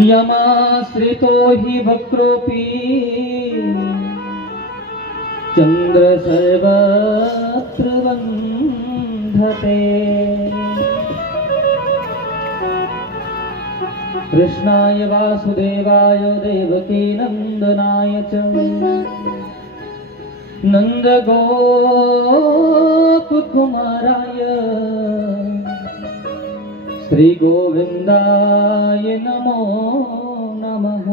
यमाश्रितो हि वक्रोऽपि चन्द्र सर्वत्र वन्दते। कृष्णाय वासुदेवाय देवकी नन्दनाय च नन्दगोपकुमाराय श्रीगोविन्दाय नमो नमः।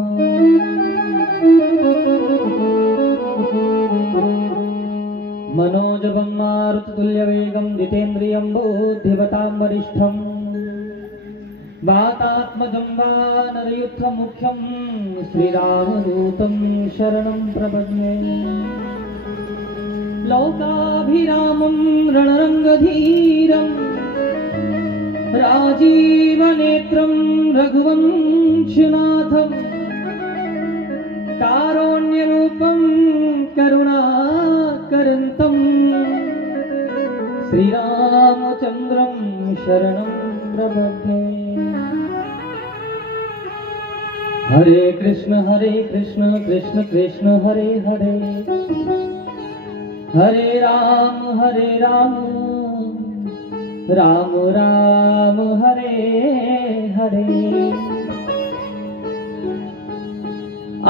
मनोजवं मारुततुल्यवेगं जितेन्द्रियं बुद्धिमतां वरिष्ठं वातात्मजं वानरयुद्धमुख्यं श्रीरामदूतं शरणं प्रपद्ये। लोकाभिरामं रणरङ्गधीरं राजीवनेत्रं रघुवंशनाथं कारुण्यरूपं करुणाकरन्तं श्रीरामचन्द्रं शरणं प्रपद्ये। हरे कृष्ण कृष्ण कृष्ण हरे हरे, हरे राम राम राम हरे हरे।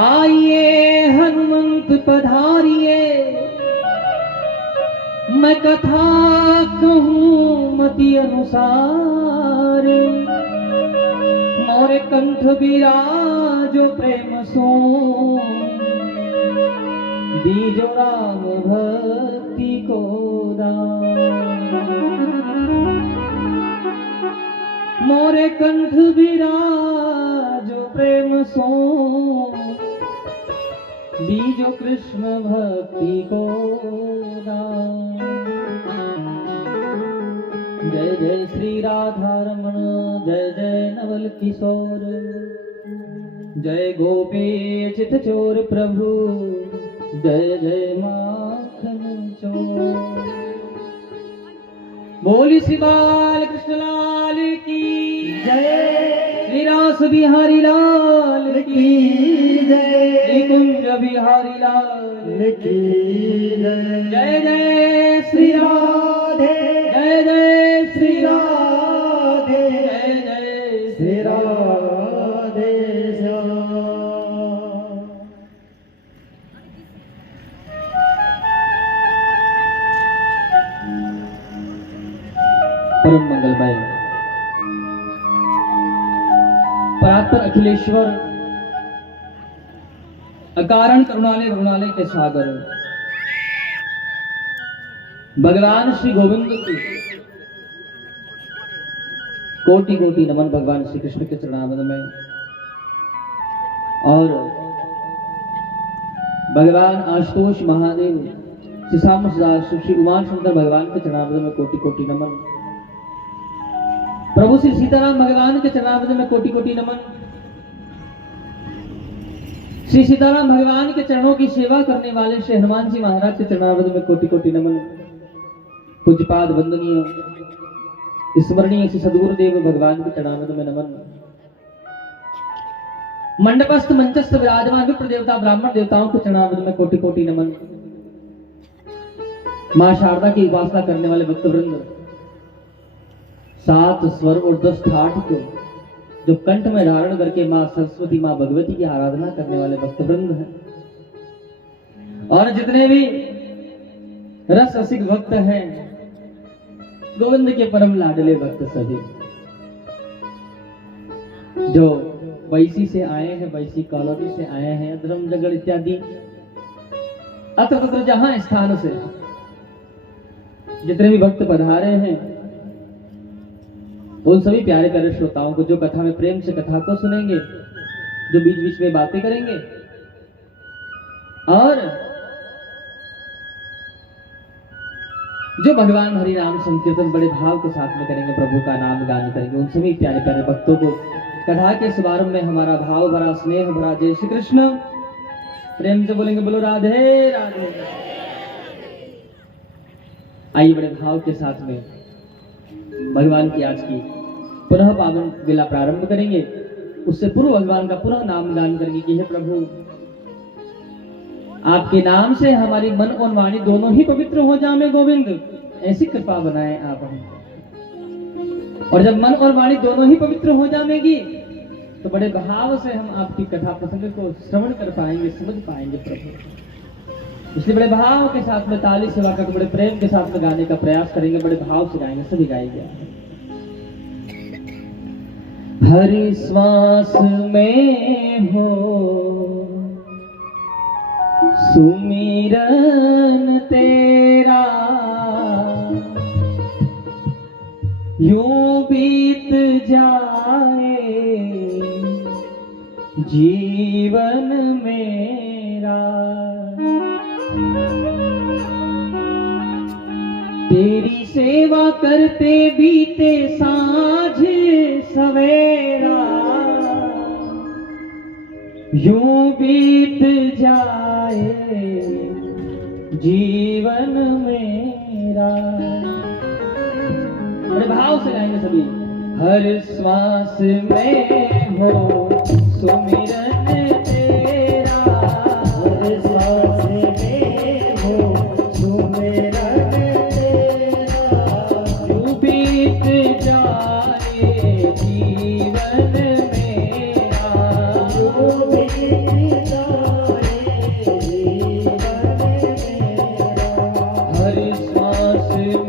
आइए हनुमंत पधारिए, मैं कथा कहूँ मति अनुसार। मोरे कंठ बिराजो प्रेम सो, दीजो राम भक्ति को दान। मोरे कंठ बिराजो प्रेम सो, दीजो कृष्ण भक्ति को दान। जय जय श्री राधा रमण, जय जय नवल किशोर, जय गोपीचित चोर प्रभु, जय जय माखन चोर। बोली श्री बाल कृष्ण लाल की जय, श्री रास बिहारी लाल की जय, श्री कुंज बिहारी लाल की जय। जय जय श्री राधे, जय जय श्री राधे, जय जय श्री राधे श्याम। परम मंगलमय परात्पर अखिलेश्वर अकारण करुणालय करुणालय के सागर भगवान श्री गोविंद की कोटि कोटि नमन भगवान श्री कृष्ण के चरणारविंद में, और भगवान आशुतोष महादेव श्री श्याम श्री उमा शंकर भगवान के चरणारविंद में कोटि कोटि नमन। प्रभु श्री सीताराम भगवान के चरणारविंद में कोटि कोटि नमन। श्री सीताराम भगवान के चरणों की सेवा करने वाले श्री हनुमान जी महाराज के चरणारविंद में कोटि कोटि नमन। पूज्यपाद वंदनीय स्मरणीय श्री सद्गुरुदेव भगवान के चरणारविंद में नमन। मंडपस्थ मंचस्थ विराजमान विप्र देवता ब्राह्मण देवताओं के चरणारविंद में कोटि कोटि नमन। मां शारदा की उपासना करने वाले भक्तवृंद, 7 स्वर और 10 ठाठ को जो कंठ में धारण करके मां सरस्वती मां भगवती की आराधना करने वाले भक्तवृंद हैं, और जितने भी रस रसिक भक्त हैं, गोविंद के परम लाडले भक्त सभी, जो वैसी से आए हैं, वैसी कॉलोनी से आए हैं, धर्म जगड़ इत्यादि अत्र तत्र जहां स्थान से जितने भी भक्त पधारे हैं, उन सभी प्यारे प्यारे श्रोताओं को जो कथा में प्रेम से कथा को सुनेंगे, जो बीच बीच में बातें करेंगे और जो भगवान हरि नाम संकीर्तन बड़े भाव के साथ में करेंगे, प्रभु का नाम गान करेंगे, उन सभी प्यारे प्यारे भक्तों को कथा के शुभारंभ में हमारा भाव भरा स्नेह भरा जय श्री कृष्ण प्रेम से बोलेंगे, बोलो राधे राधे। आइए बड़े भाव के साथ में भगवान की आज की पुनः पावन लीला प्रारंभ करेंगे। उससे पूर्व भगवान का पुनः नाम गान करके कि हे प्रभु, आपके नाम से हमारी मन और वाणी दोनों ही पवित्र हो जाए गोविंद, ऐसी कृपा बनाए आप हम। और जब मन और वाणी दोनों ही पवित्र हो जाएगी तो बड़े भाव से हम आपकी कथा प्रसंग को श्रवण कर पाएंगे, समझ पाएंगे प्रभु। इसलिए बड़े भाव के साथ में ताली सेवा करके बड़े प्रेम के साथ में गाने का प्रयास करेंगे, बड़े भाव से गाएंगे, सभी गाएंगे। हर श्वास में हो सुमिरन तेरा, यूं बीत जाए जीवन मेरा। तेरी सेवा करते बीते सांझ सवेरा, यूं बीत जाए जीवन मेरा। बड़े भाव से गाएंगे सभी। हर श्वास में हो सुमिरन तेरा, हर श्वास में हो सुमिरन तेरा, यूं बीत जाए जीवन मेरा, यूं बीत जाए जीवन मेरा। हर श्वास में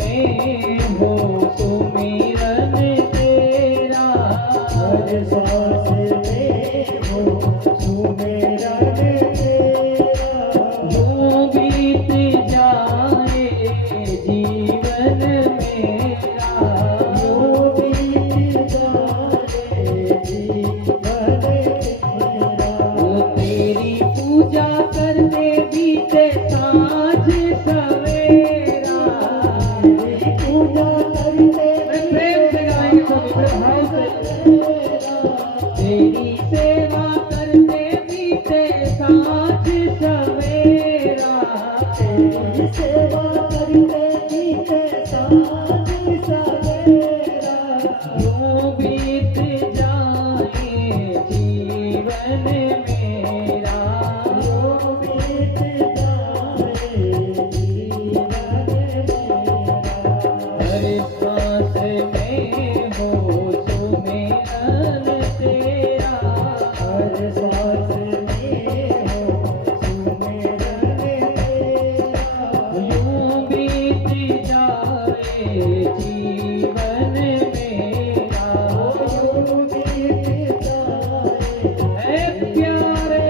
हो सुमिरन तेरा, हर श्वास में हो सुमिरन तेरा, यूं बीत जाए जीवन मेरा, यूं बीत जाए जीवन मेरा। वो तेरी पूजा करते बीते सांझ सवेरा, तेरी पूजा करते प्रेम से गाएंगे सभी, बड़े भाव से। तेरी सेवा करते बीते सांझ सवेरा, तेरी सेवा करते बीते सांझ सवेरा, यूं बीत जाए जीवन मेरा, यूं बीत जाए जीवन मेरा। हर श्वास में हो सुमिरन तेरा, हर श्वास में हो सुमिरन तेरा, यूं बीत जाए जीवन मेरा, यूं बीत जाए ऐ प्यारे।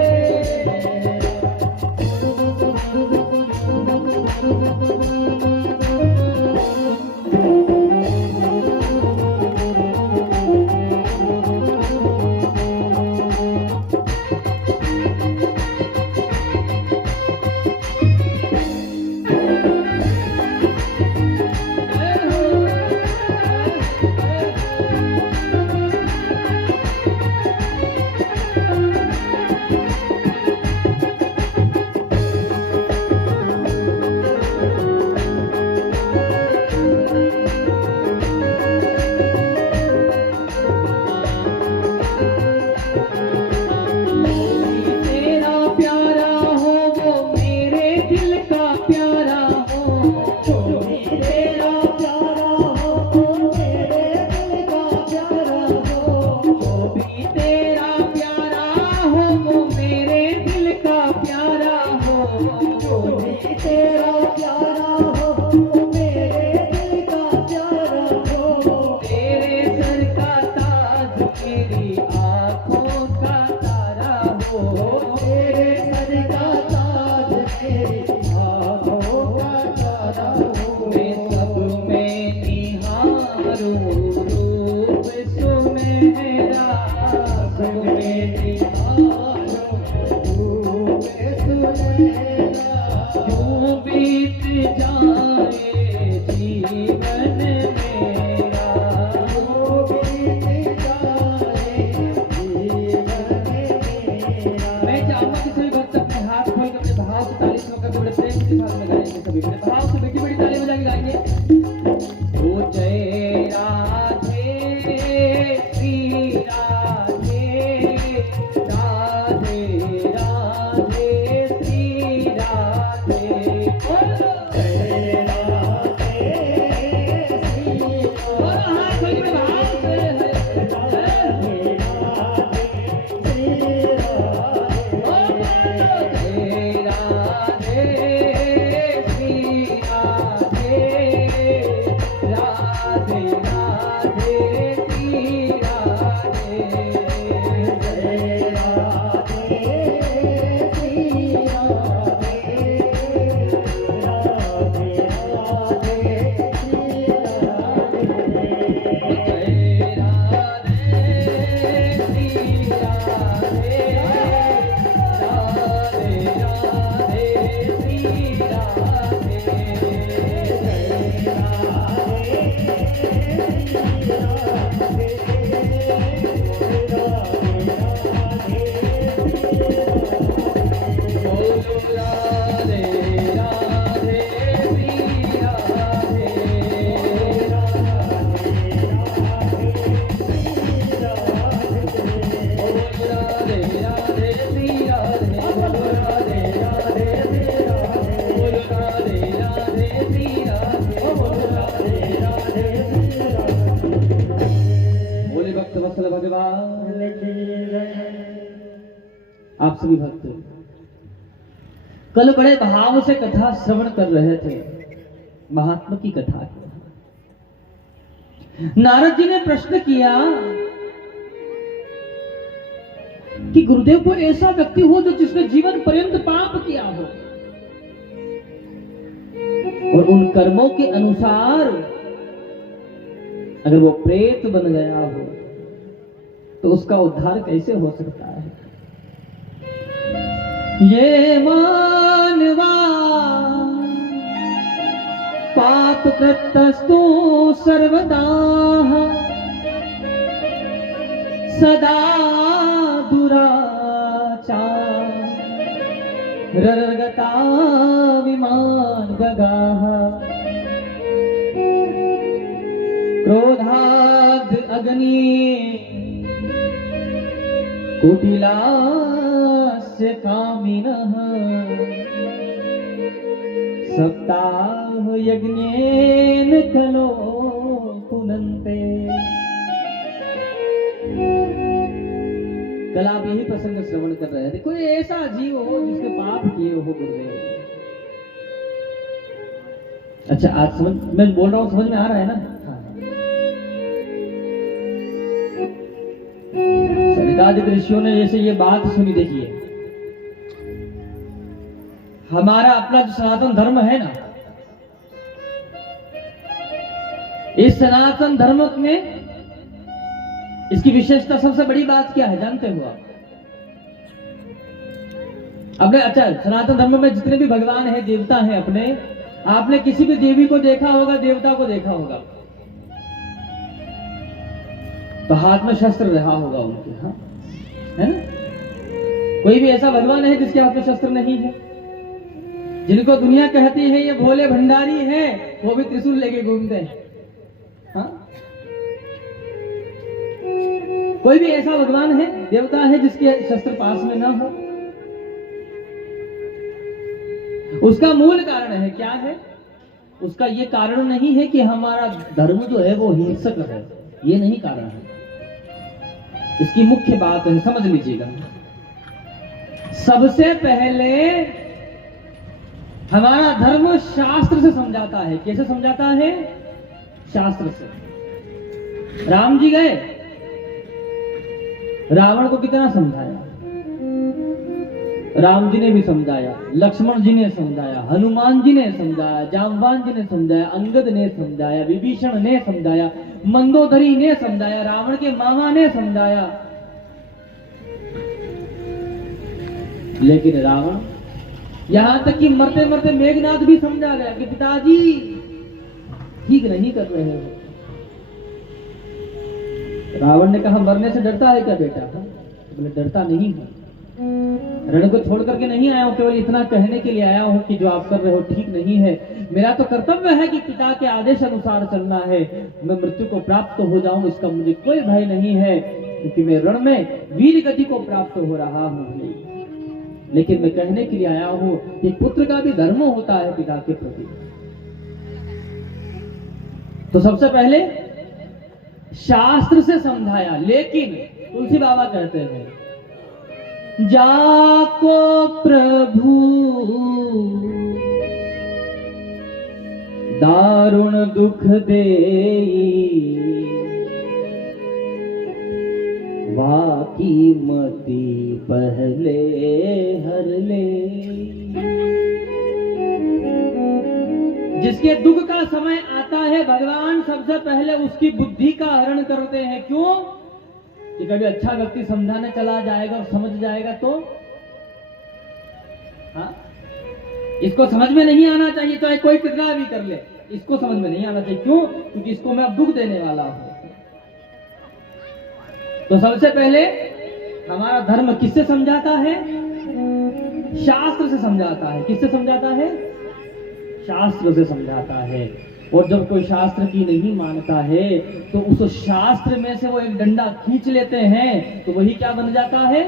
तेरा प्यारा हो वो मेरे दिल का प्यारा हो, जो भी तेरा प्यारा हो वो मेरे दिल का प्यारा हो, जो भी तेरा प्यारा हो वो मेरे दिल का प्यारा हो, जो भी तेरा प्यारा हो वो मेरे दिल का प्यारा हो। तेरे सर का ताज मेरी आँखों का तारा हो, तेरे सर का ताज मेरी आँखों का तारा हो। मैं सब में निहारूं रूप सुनहरा, सब में निहारूं रूप सुनहरा, यूं बीत जाए जीवन मेरा, यूं बीत जाए जीवन मेरा। मैं चाहूंगा कि सभी भक्त अपने हाथ खोल के अपने भाव से ताली सुनकर बड़े प्रेम के साथ में गाएंगे सभी, बड़े भाव से बड़ी बड़ी ताली बजा के गाएंगे। ओ जय राधे श्री राधे आप सभी भक्त कल बड़े भाव से कथा श्रवण कर रहे थे, महात्मा की कथा की। नारद जी ने प्रश्न किया कि गुरुदेव को ऐसा व्यक्ति हो जो जिसने जीवन पर्यंत पाप किया हो और उन कर्मों के अनुसार अगर वो प्रेत बन गया हो तो उसका उद्धार कैसे हो सकता है। ये मानवा पाप कृतस्तु सर्वदा सदा दुराचार ररगता विमान गगाः क्रोधाद् अग्नि कुटिलास्य कामिनः सप्ताह यज्ञेन खलो पुनन्ते। कल आप यही प्रसंग श्रवण कर रहे थे। कोई ऐसा जीव हो जिसने पाप किए हो गुरुदेव। अच्छा आज समझ मैं बोल रहा हूं, समझ में आ रहा है ना। सनकादिक ऋषियों ने जैसे ये बात सुनी, देखिए हमारा अपना जो सनातन धर्म है ना, इस सनातन धर्म में इसकी विशेषता सबसे बड़ी बात क्या है जानते हो आप? अपने अच्छा सनातन धर्म में जितने भी भगवान है, देवता है अपने, आपने किसी भी देवी को देखा होगा, देवता को देखा होगा तो हाथ में शस्त्र रहा होगा उनके, हाँ है ना। कोई भी ऐसा भगवान है जिसके हाथ में शस्त्र नहीं है? जिनको दुनिया कहती है ये भोले भंडारी है, वो भी त्रिशूल लेके घूमते हैं, हाँ? कोई भी ऐसा भगवान है, देवता है जिसके शस्त्र पास में ना हो? उसका मूल कारण है क्या है? उसका ये कारण नहीं है कि हमारा धर्म जो है वो हिंसक है, ये नहीं कारण है। इसकी मुख्य बात है, समझ लीजिएगा। सबसे पहले हमारा धर्म शास्त्र से समझाता है। कैसे समझाता है? शास्त्र से। राम जी गए, रावण को कितना समझाया, राम जी ने भी समझाया, लक्ष्मण जी ने समझाया, हनुमान जी ने समझाया, जाम्बान जी ने समझाया, अंगद ने समझाया, विभीषण ने समझाया, मंदोदरी ने समझाया, रावण के मामा ने समझाया। लेकिन रावण, यहां तक कि मरते मरते मेघनाथ भी समझा गया कि पिताजी ठीक नहीं कर रहे हो। रावण ने कहा मरने से डरता है क्या बेटा? बोले डरता नहीं हूं, रण को छोड़ करके नहीं आया हूं, केवल इतना कहने के लिए आया हूं कि जो आप कर रहे हो ठीक नहीं है। मेरा तो कर्तव्य है कि पिता के आदेश अनुसार चलना है। मैं मृत्यु को प्राप्त हो जाऊं इसका मुझे कोई भय नहीं है, क्योंकि मैं रण में वीर गति को प्राप्त हो रहा हूं। लेकिन मैं कहने के लिए आया हूं कि पुत्र का भी धर्म होता है पिता के प्रति। तो सबसे पहले शास्त्र से समझाया। लेकिन तुलसी बाबा कहते हैं जाको प्रभु दारुण दुख देई वाकी मति पहले हर ले। जिसके दुख का समय आता है भगवान सबसे पहले उसकी बुद्धि का हरण करते हैं। क्यों? कि कभी अच्छा व्यक्ति समझाने चला जाएगा और समझ जाएगा तो हाँ, इसको समझ में नहीं आना चाहिए, चाहे कोई कितना भी कर ले, इसको समझ में नहीं आना चाहिए। क्यों? क्योंकि इसको मैं अब दुख देने वाला हूं। तो सबसे पहले हमारा धर्म किससे समझाता है? शास्त्र से समझाता है। किससे समझाता है? शास्त्र से समझाता है। और जब कोई शास्त्र की नहीं मानता है तो उस शास्त्र में से वो एक डंडा खींच लेते हैं तो वही क्या बन जाता है?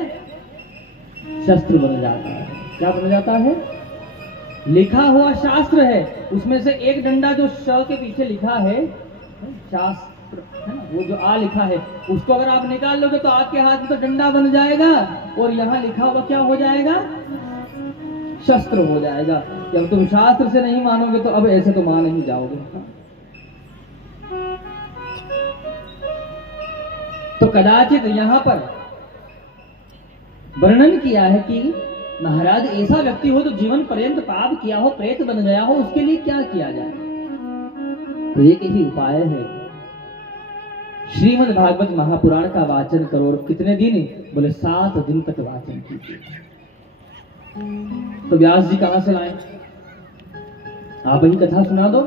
शस्त्र बन जाता है। क्या बन जाता है? लिखा हुआ शास्त्र है, उसमें से एक डंडा जो श के पीछे लिखा है शास्त्र है ना, वो जो आ लिखा है, उसको अगर आप निकाल लोगे तो आपके हाथ में तो डंडा बन जाएगा और यहाँ लिखा हुआ क्या हो जाएगा? शस्त्र हो जाएगा। जब तुम शास्त्र से नहीं मानोगे तो अब ऐसे तो मान नहीं जाओगे। तो कदाचित यहाँ पर वर्णन किया है कि महाराज ऐसा व्यक्ति हो तो जीवन पर्यंत पाप किया हो, प्रेत बन गया हो, उसके लिए क्या किया जाए? तो एक ही उपाय है, श्रीमद् भागवत महापुराण का वाचन करो। और कितने दिन? बोले 7 दिन तक वाचन कीजिए। तो व्यास जी कहां से लाए? आप ही कथा सुना दो।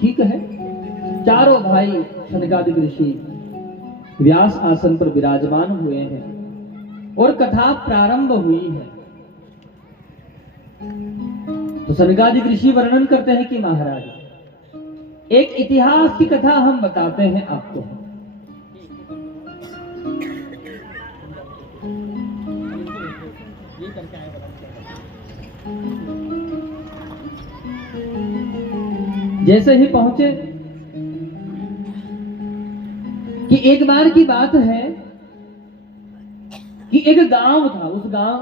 ठीक है। चारों भाई सनकादिक ऋषि व्यास आसन पर विराजमान हुए हैं और कथा प्रारंभ हुई है। तो सनकादिक ऋषि वर्णन करते हैं कि महाराज एक इतिहास की कथा हम बताते हैं आपको। जैसे ही पहुंचे कि एक बार की बात है कि एक गांव था। उस गांव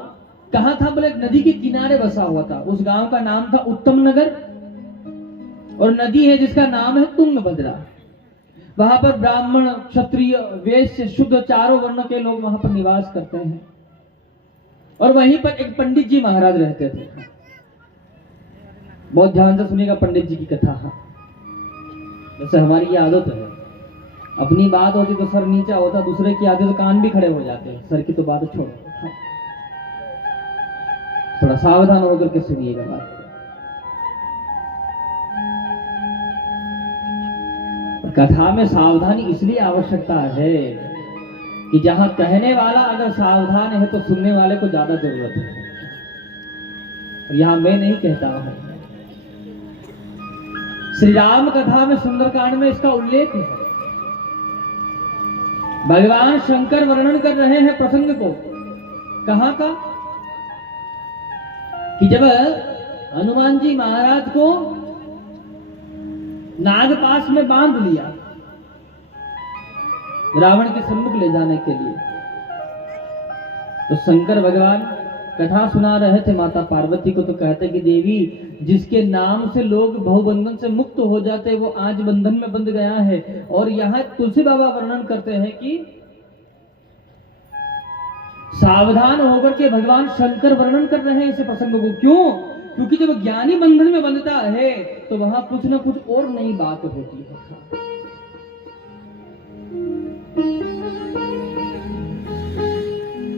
कहां था? बोले नदी के किनारे बसा हुआ था। उस गांव का नाम था उत्तम नगर और नदी है जिसका नाम है तुंगभद्रा। वहां पर ब्राह्मण, क्षत्रिय, वैश्य, शुद्ध चारों वर्णों के लोग वहां पर निवास करते हैं। और वहीं पर एक पंडित जी महाराज रहते थे। बहुत ध्यान से सुनिएगा पंडित जी की कथा। जैसे हमारी ये आदत है, अपनी बात होती तो सर नीचा होता, दूसरे की आदत तो कान भी खड़े हो जाते हैं। सर की तो बात छोड़ो, थोड़ा सावधान होकर के सुनिएगा बात। कथा में सावधानी इसलिए आवश्यकता है कि जहां कहने वाला अगर सावधान है तो सुनने वाले को ज्यादा जरूरत है। और यहां मैं नहीं कहता हूं, श्री राम कथा में सुंदरकांड में इसका उल्लेख है। भगवान शंकर वर्णन कर रहे हैं प्रसंग को। कहां का? कि जब हनुमान जी महाराज को नागपाश में बांध लिया रावण के सम्मुख ले जाने के लिए, तो शंकर भगवान कथा सुना रहे थे माता पार्वती को। तो कहते कि देवी, जिसके नाम से लोग बहुबंधन से मुक्त हो जाते वो आज बंधन में बंध गया है। और यहाँ तुलसी बाबा वर्णन करते हैं कि सावधान होकर के भगवान शंकर वर्णन कर रहे हैं इस प्रसंग को। क्यों? क्योंकि जब ज्ञानी बंधन में बंधता है तो वहां कुछ ना कुछ और नई बात होती है।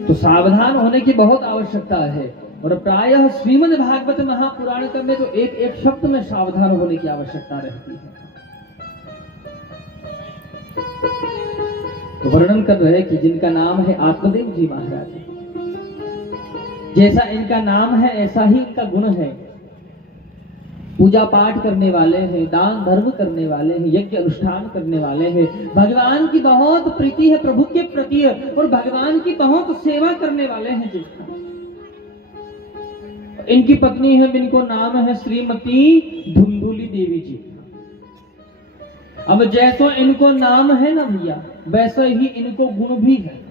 तो सावधान होने की बहुत आवश्यकता है। और प्रायः श्रीमद् भागवत महापुराण में तो एक एक शब्द में सावधान होने की आवश्यकता रहती है। तो वर्णन कर रहे कि जिनका नाम है आत्मदेव जी महाराज, जैसा इनका नाम है ऐसा ही इनका गुण है। पूजा पाठ करने वाले हैं, दान धर्म करने वाले हैं, यज्ञ अनुष्ठान करने वाले हैं, भगवान की बहुत प्रीति है प्रभु के प्रति और भगवान की बहुत सेवा करने वाले हैं। जिसका इनकी पत्नी है, इनको नाम है श्रीमती धुंधुली देवी जी। अब जैसा इनको नाम है ना भैया, वैसा ही इनको गुण भी है।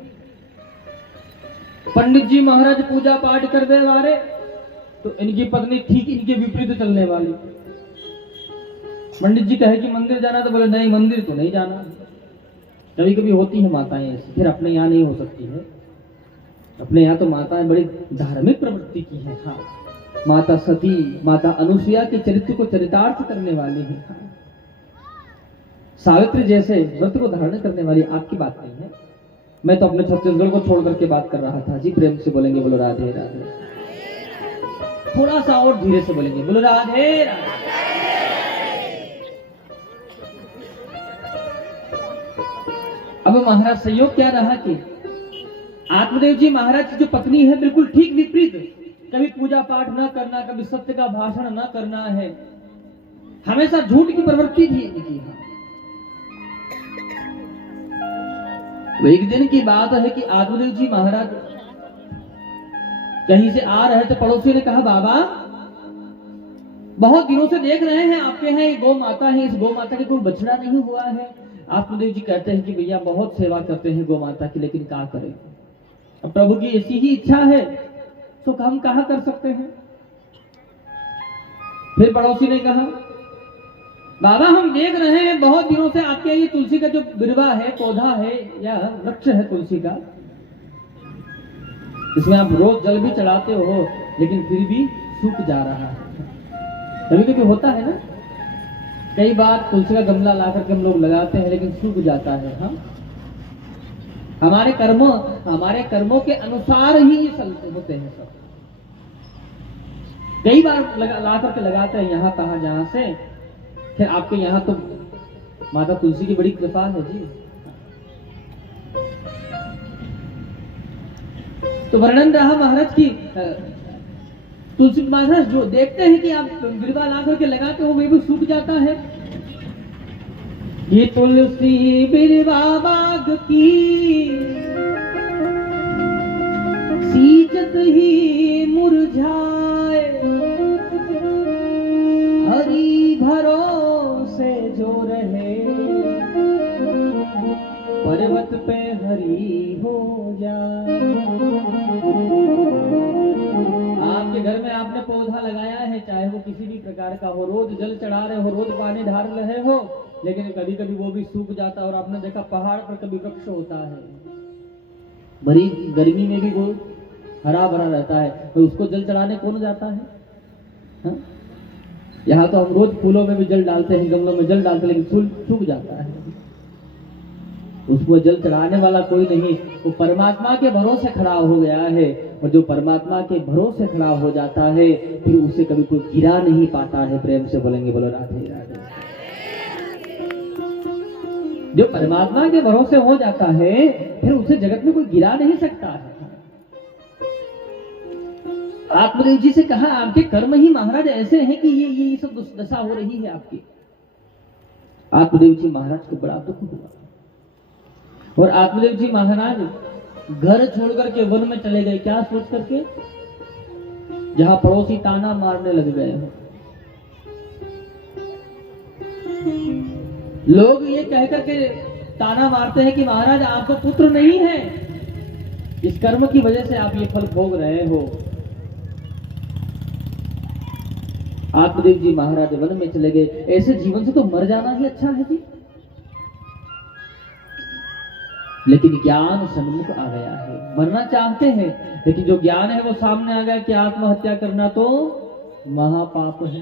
पंडित जी महाराज पूजा पाठ करने वाले तो इनकी पत्नी ठीक इनके विपरीत चलने वाली। पंडित जी कहे कि मंदिर जाना तो बोले नहीं, मंदिर तो नहीं जाना। कभी कभी होती है माताएं ऐसी, फिर अपने यहाँ नहीं हो सकती है। अपने यहाँ तो माताएं बड़ी धार्मिक प्रवृत्ति की है। हाँ, माता सती, माता अनुसुईया के चरित्र को चरितार्थ करने वाली है। हाँ। सावित्री जैसे व्रत को धारण करने वाली आपकी बात नहीं है। मैं तो अपने छत्तीसगढ़ को छोड़ करके बात कर रहा था जी। प्रेम से बोलेंगे बोलो राधे राधे। थोड़ा सा और धीरे से बोलेंगे बोलो राधे राधे। अब महाराज संयोग क्या रहा कि आत्मदेव जी महाराज की जो पत्नी है बिल्कुल ठीक विपरीत, कभी पूजा पाठ न करना, कभी सत्य का भाषण न करना है, हमेशा झूठ की प्रवृत्ति थी इनकी। वो एक दिन की बात है कि आत्मदेव जी महाराज कहीं से आ रहे थे, पड़ोसी ने कहा बाबा बहुत दिनों से देख रहे हैं आपके यहाँ ये गौ माता है, इस गौ माता के कोई बछड़ा नहीं हुआ है। आत्मदेव जी कहते हैं कि भैया बहुत सेवा करते हैं गौ माता की, लेकिन क्या करें, अब प्रभु की ऐसी ही इच्छा है तो हम कहाँ कर सकते हैं। फिर पड़ोसी ने कहा बाबा हम देख रहे हैं बहुत दिनों से आपके ये तुलसी का जो बिरवा है, पौधा है या वृक्ष है तुलसी का, इसमें आप रोज जल भी चढ़ाते हो लेकिन फिर भी सूख जा रहा है। कभी कभी होता है ना, कई बार तुलसी का गमला ला करके हम लोग लगाते हैं लेकिन सूख जाता है। हाँ, हमारे कर्मों के अनुसार ही ये चलते होते हैं सब। कई बार ला करके लगाते हैं यहाँ तहाँ जहां से। फिर आपके यहाँ तो माता तुलसी की बड़ी कृपा है जी। तो वर्णन रहा महाराज की तुलसी महाराज जो देखते हैं कि आप बिरवा ला करके लगाते हो वही भी सूख जाता है। ये तुलसी बिरवा बाग की सींचत ही मुरझाए, हरि भरोसे जो रहे पर्वत पे हरि हो जाए। आपके घर में आपने पौधा लगाया है, चाहे वो किसी भी प्रकार का हो, रोज जल चढ़ा रहे हो, रोज पानी ढाल रहे हो, लेकिन कभी कभी वो भी सूख जाता है। और आपने देखा पहाड़ पर कभी वृक्ष होता है, बड़ी गर्मी में भी वो हरा भरा रहता है, तो उसको जल चढ़ाने कौन जाता है। हाँ? यहाँ तो हम रोज फूलों में भी जल डालते हैं, गमलों में जल डालते हैं, लेकिन सूख जाता है। उसको जल चढ़ाने वाला कोई नहीं, वो परमात्मा के भरोसे खड़ा हो गया है। और जो परमात्मा के भरोसे खड़ा हो जाता है फिर उसे कभी कोई गिरा नहीं पाता है। प्रेम से बोलेंगे बोलो राधे राधे। जो परमात्मा के भरोसे हो जाता है फिर उसे जगत में कोई गिरा नहीं सकता है। आत्मदेव जी से कहा आपके कर्म ही महाराज ऐसे हैं कि ये सब दशा हो रही है आपकी। आत्मदेव जी महाराज को बड़ा दुख हुआ और आत्मदेव जी महाराज घर छोड़ करके वन में चले गए। क्या सोच करके, जहां पड़ोसी ताना मारने लग गए हो, लोग ये कह करके ताना मारते हैं कि महाराज आपका पुत्र नहीं है, इस कर्म की वजह से आप ये फल भोग रहे हो। आत्मदेव जी महाराज वन में चले गए। ऐसे जीवन से तो मर जाना ही अच्छा है जी, लेकिन ज्ञान सन्मुख आ गया है। मरना चाहते हैं लेकिन जो ज्ञान है वो सामने आ गया कि आत्महत्या करना तो महापाप है।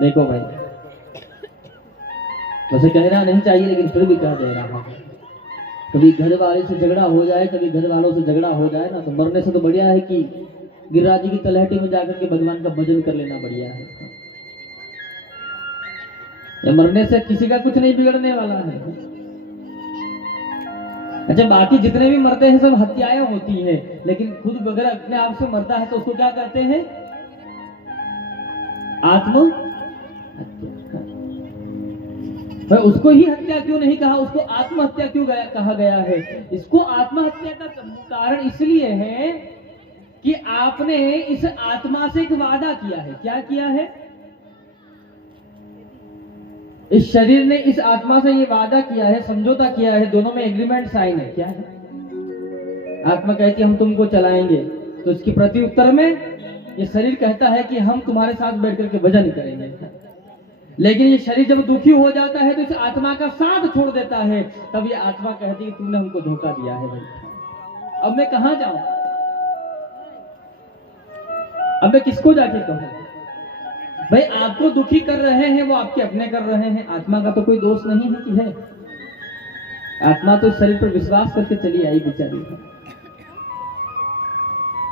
देखो भाई, वैसे कहना नहीं चाहिए लेकिन फिर भी कह दे रहा है, कभी घर वाले से झगड़ा हो जाए, कभी घर वालों से झगड़ा हो जाए ना, तो मरने से तो बढ़िया है कि गिरिराज जी की तलहटी में जाकर के भगवान का भजन कर लेना बढ़िया है। या मरने से किसी का कुछ नहीं बिगड़ने वाला है। अच्छा, बाकी जितने भी मरते हैं सब हत्याएं होती हैं, लेकिन खुद अगर अपने आप से मरता है तो उसको क्या कहते हैं, आत्महत्या। भाई उसको ही हत्या क्यों नहीं कहा, उसको आत्महत्या क्यों कहा गया है। इसको आत्महत्या का कारण इसलिए है कि आपने इस आत्मा से एक वादा किया है। क्या किया है, इस शरीर ने इस आत्मा से ये वादा किया है, समझौता किया है, दोनों में एग्रीमेंट साइन है। क्या है, आत्मा कहती है हम तुमको चलाएंगे, तो इसकी प्रति उत्तर में ये शरीर कहता है कि हम तुम्हारे साथ बैठ करके भजन करेंगे। लेकिन ये शरीर जब दुखी हो जाता है तो इस आत्मा का साथ छोड़ देता है, तब ये आत्मा कहती है तुमने हमको धोखा दिया है भाई, अब मैं कहां जाऊं, अब मैं किसको जाके कहूं। भाई आपको दुखी कर रहे हैं वो आपके अपने कर रहे हैं, आत्मा का तो कोई दोष नहीं है कि है। आत्मा तो शरीर पर विश्वास करके चली आई बेचारी।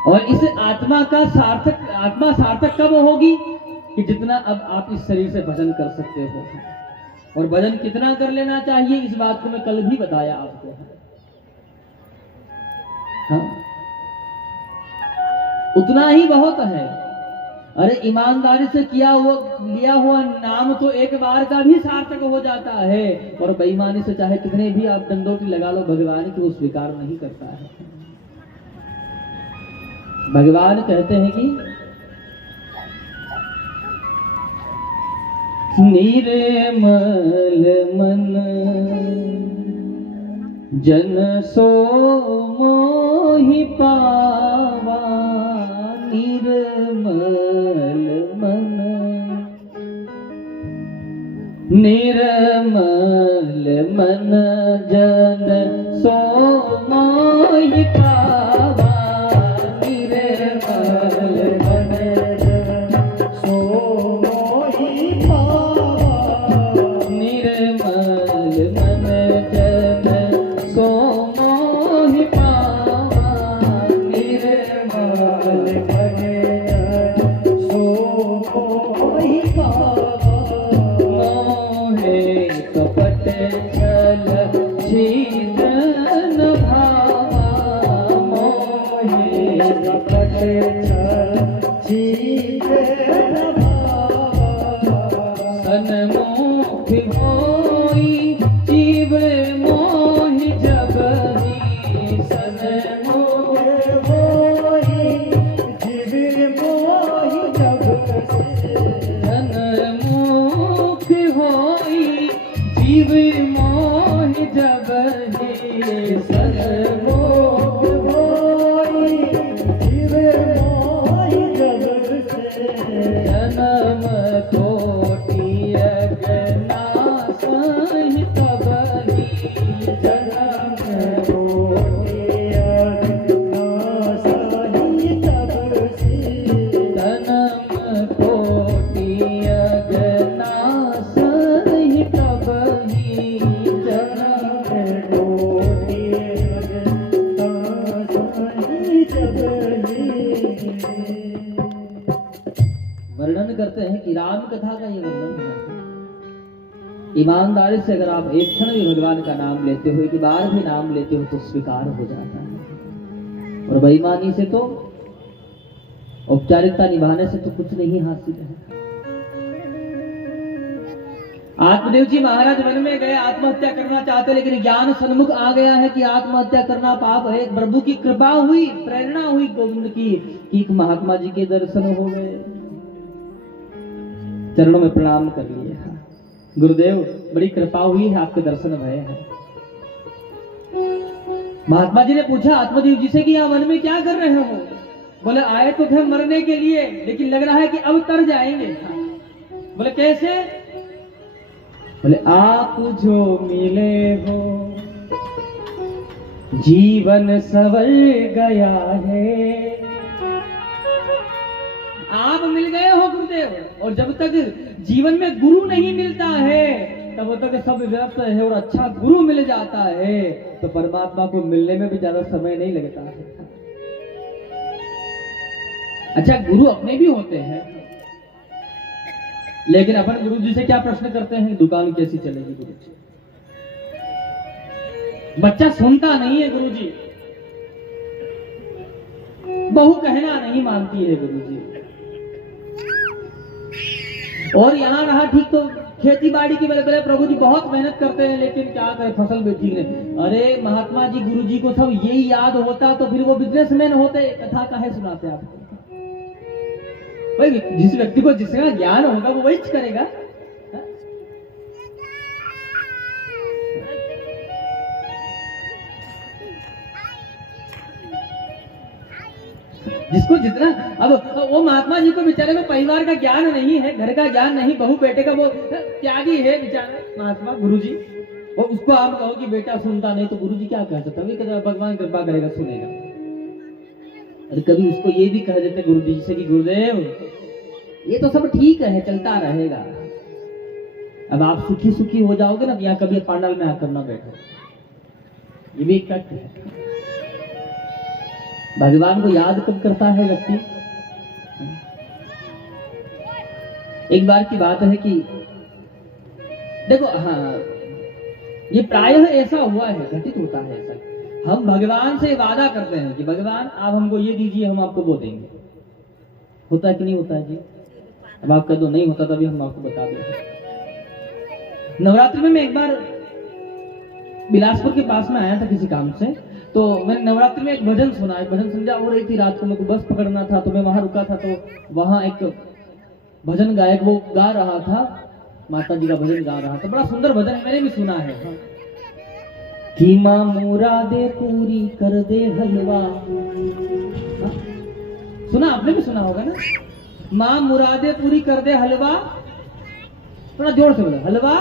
और इस आत्मा सार्थक कब होगी कि जितना अब आप इस शरीर से भजन कर सकते हो। और भजन कितना कर लेना चाहिए इस बात को मैं कल भी बताया आपको। हाँ, उतना ही बहुत है। अरे ईमानदारी से लिया हुआ नाम तो एक बार का भी सार्थक हो जाता है। और बेईमानी से चाहे कितने भी आप दंडोती लगा लो, भगवान को स्वीकार नहीं करता है। भगवान कहते हैं कि निर्मल मन जन सो मोहि पावा। निर्मल मन जन सो मोहि पावा। निर्मल मन जन सो मोहि पावा। निर्मल मन जन सो मोहि पावा। निर्मल मन जन सो मोहि पावा। मोहे कपट छल छीन भावा। मोहे कपट छल छीन भावा। सन्मुख होई जीव मोहि जबहि। सन्मुख होई जीव मोहि जबहि। सन्मुख होई जीव मोहि जबहि। सन्मुख होई जीव मोहि जबहि। जन्म कोटि अगनासहि तबहि। जन्म कोटि अगनासहि तबहि। जन्म कोटि अगनासहि तबहि। जन्म कोटि अगनासहि तबहि। वर्णन करते हैं कि राम कथा का ये वर्णन है। ईमानदारी से अगर आप एक क्षण भी भगवान का नाम लेते हो, एक बार भी नाम लेते हो तो स्वीकार हो जाता है। और बेईमानी से तो, औपचारिकता निभाने से तो कुछ नहीं हासिल है। आत्मदेव जी महाराज वन में गए, आत्महत्या करना चाहते, लेकिन ज्ञान सन्मुख आ गया है कि आत्महत्या करना पाप है। प्रभु की कृपा हुई, प्रेरणा हुई गोविंद की कि एक महात्मा जी के दर्शन हो गए। चरणों में प्रणाम कर लिए। गुरुदेव बड़ी कृपा हुई है, आपके दर्शन भय है। महात्मा जी ने पूछा आत्मदेव जी से कि यहाँ वन में क्या कर रहे हो। बोले आए तो थे मरने के लिए, लेकिन लग रहा है कि अब तर जाएंगे। बोले कैसे। बोले आप जो मिले हो जीवन संवर गया है। आप मिल गए हो गुरुदेव, और जब तक जीवन में गुरु नहीं मिलता है तब तक सब व्यर्थ है। और अच्छा गुरु मिल जाता है तो परमात्मा को मिलने में भी ज्यादा समय नहीं लगता है। अच्छा गुरु अपने भी होते हैं, लेकिन अपन गुरु जी से क्या प्रश्न करते हैं, दुकान कैसी चलेगी गुरु जी। बच्चा सुनता नहीं है गुरु जी, बहू कहना नहीं मानती है गुरु जी। और यहाँ रहा ठीक तो खेती बाड़ी की वजह प्रभु जी बहुत मेहनत करते हैं, लेकिन क्या करें फसल भी ठीक नहीं। अरे महात्मा जी गुरु जी को सब यही याद होता तो फिर वो बिजनेसमैन होते। कथा काहे सुनाते आपको। भाई जिस व्यक्ति को जिसका ज्ञान होगा वो वही करेगा। जिसको जितना, अब वो महात्मा जी को बेचारे को परिवार का ज्ञान नहीं है, घर का ज्ञान नहीं, बहू बेटे का वो त्यागी है बेचारा महात्मा गुरु जी। और उसको आप कहो कि बेटा सुनता नहीं तो गुरु जी क्या कह सकता है, भगवान कृपा करेगा सुनेगा। अरे कभी उसको ये भी कह देते गुरु जी से कि गुरुदेव ये तो सब ठीक है चलता रहेगा, अब आप सुखी सुखी हो जाओगे ना, यहाँ कभी पांडाल में आकर ना बैठो। ये भी एक फैक्ट है। भगवान को याद कब करता है व्यक्ति? एक बार की बात है कि देखो, हाँ, ये प्रायः ऐसा हुआ है, घटित होता है ऐसा। हम भगवान से वादा करते हैं कि भगवान आप हमको ये दीजिए, हम आपको वो देंगे। होता है कि नहीं होता है जी? अब आप कह दो नहीं होता, तभी हम आपको बता दें। नवरात्रि में मैं एक बार बिलासपुर के पास में आया था किसी काम से, तो मैंने नवरात्रि में एक भजन सुना। एक भजन संध्या हो रही थी रात को, मेरे को बस पकड़ना था, तो मैं वहां रुका था। तो वहां एक भजन गायक वो गा रहा था, माता जी का भजन गा रहा था। बड़ा सुंदर भजन, मैंने भी सुना है कि माँ मुरादे पूरी कर दे हलवा। सुना, आपने भी सुना होगा ना? माँ मुरादे पूरी कर दे हलवा। थोड़ा जोर से बोलो, हलवा।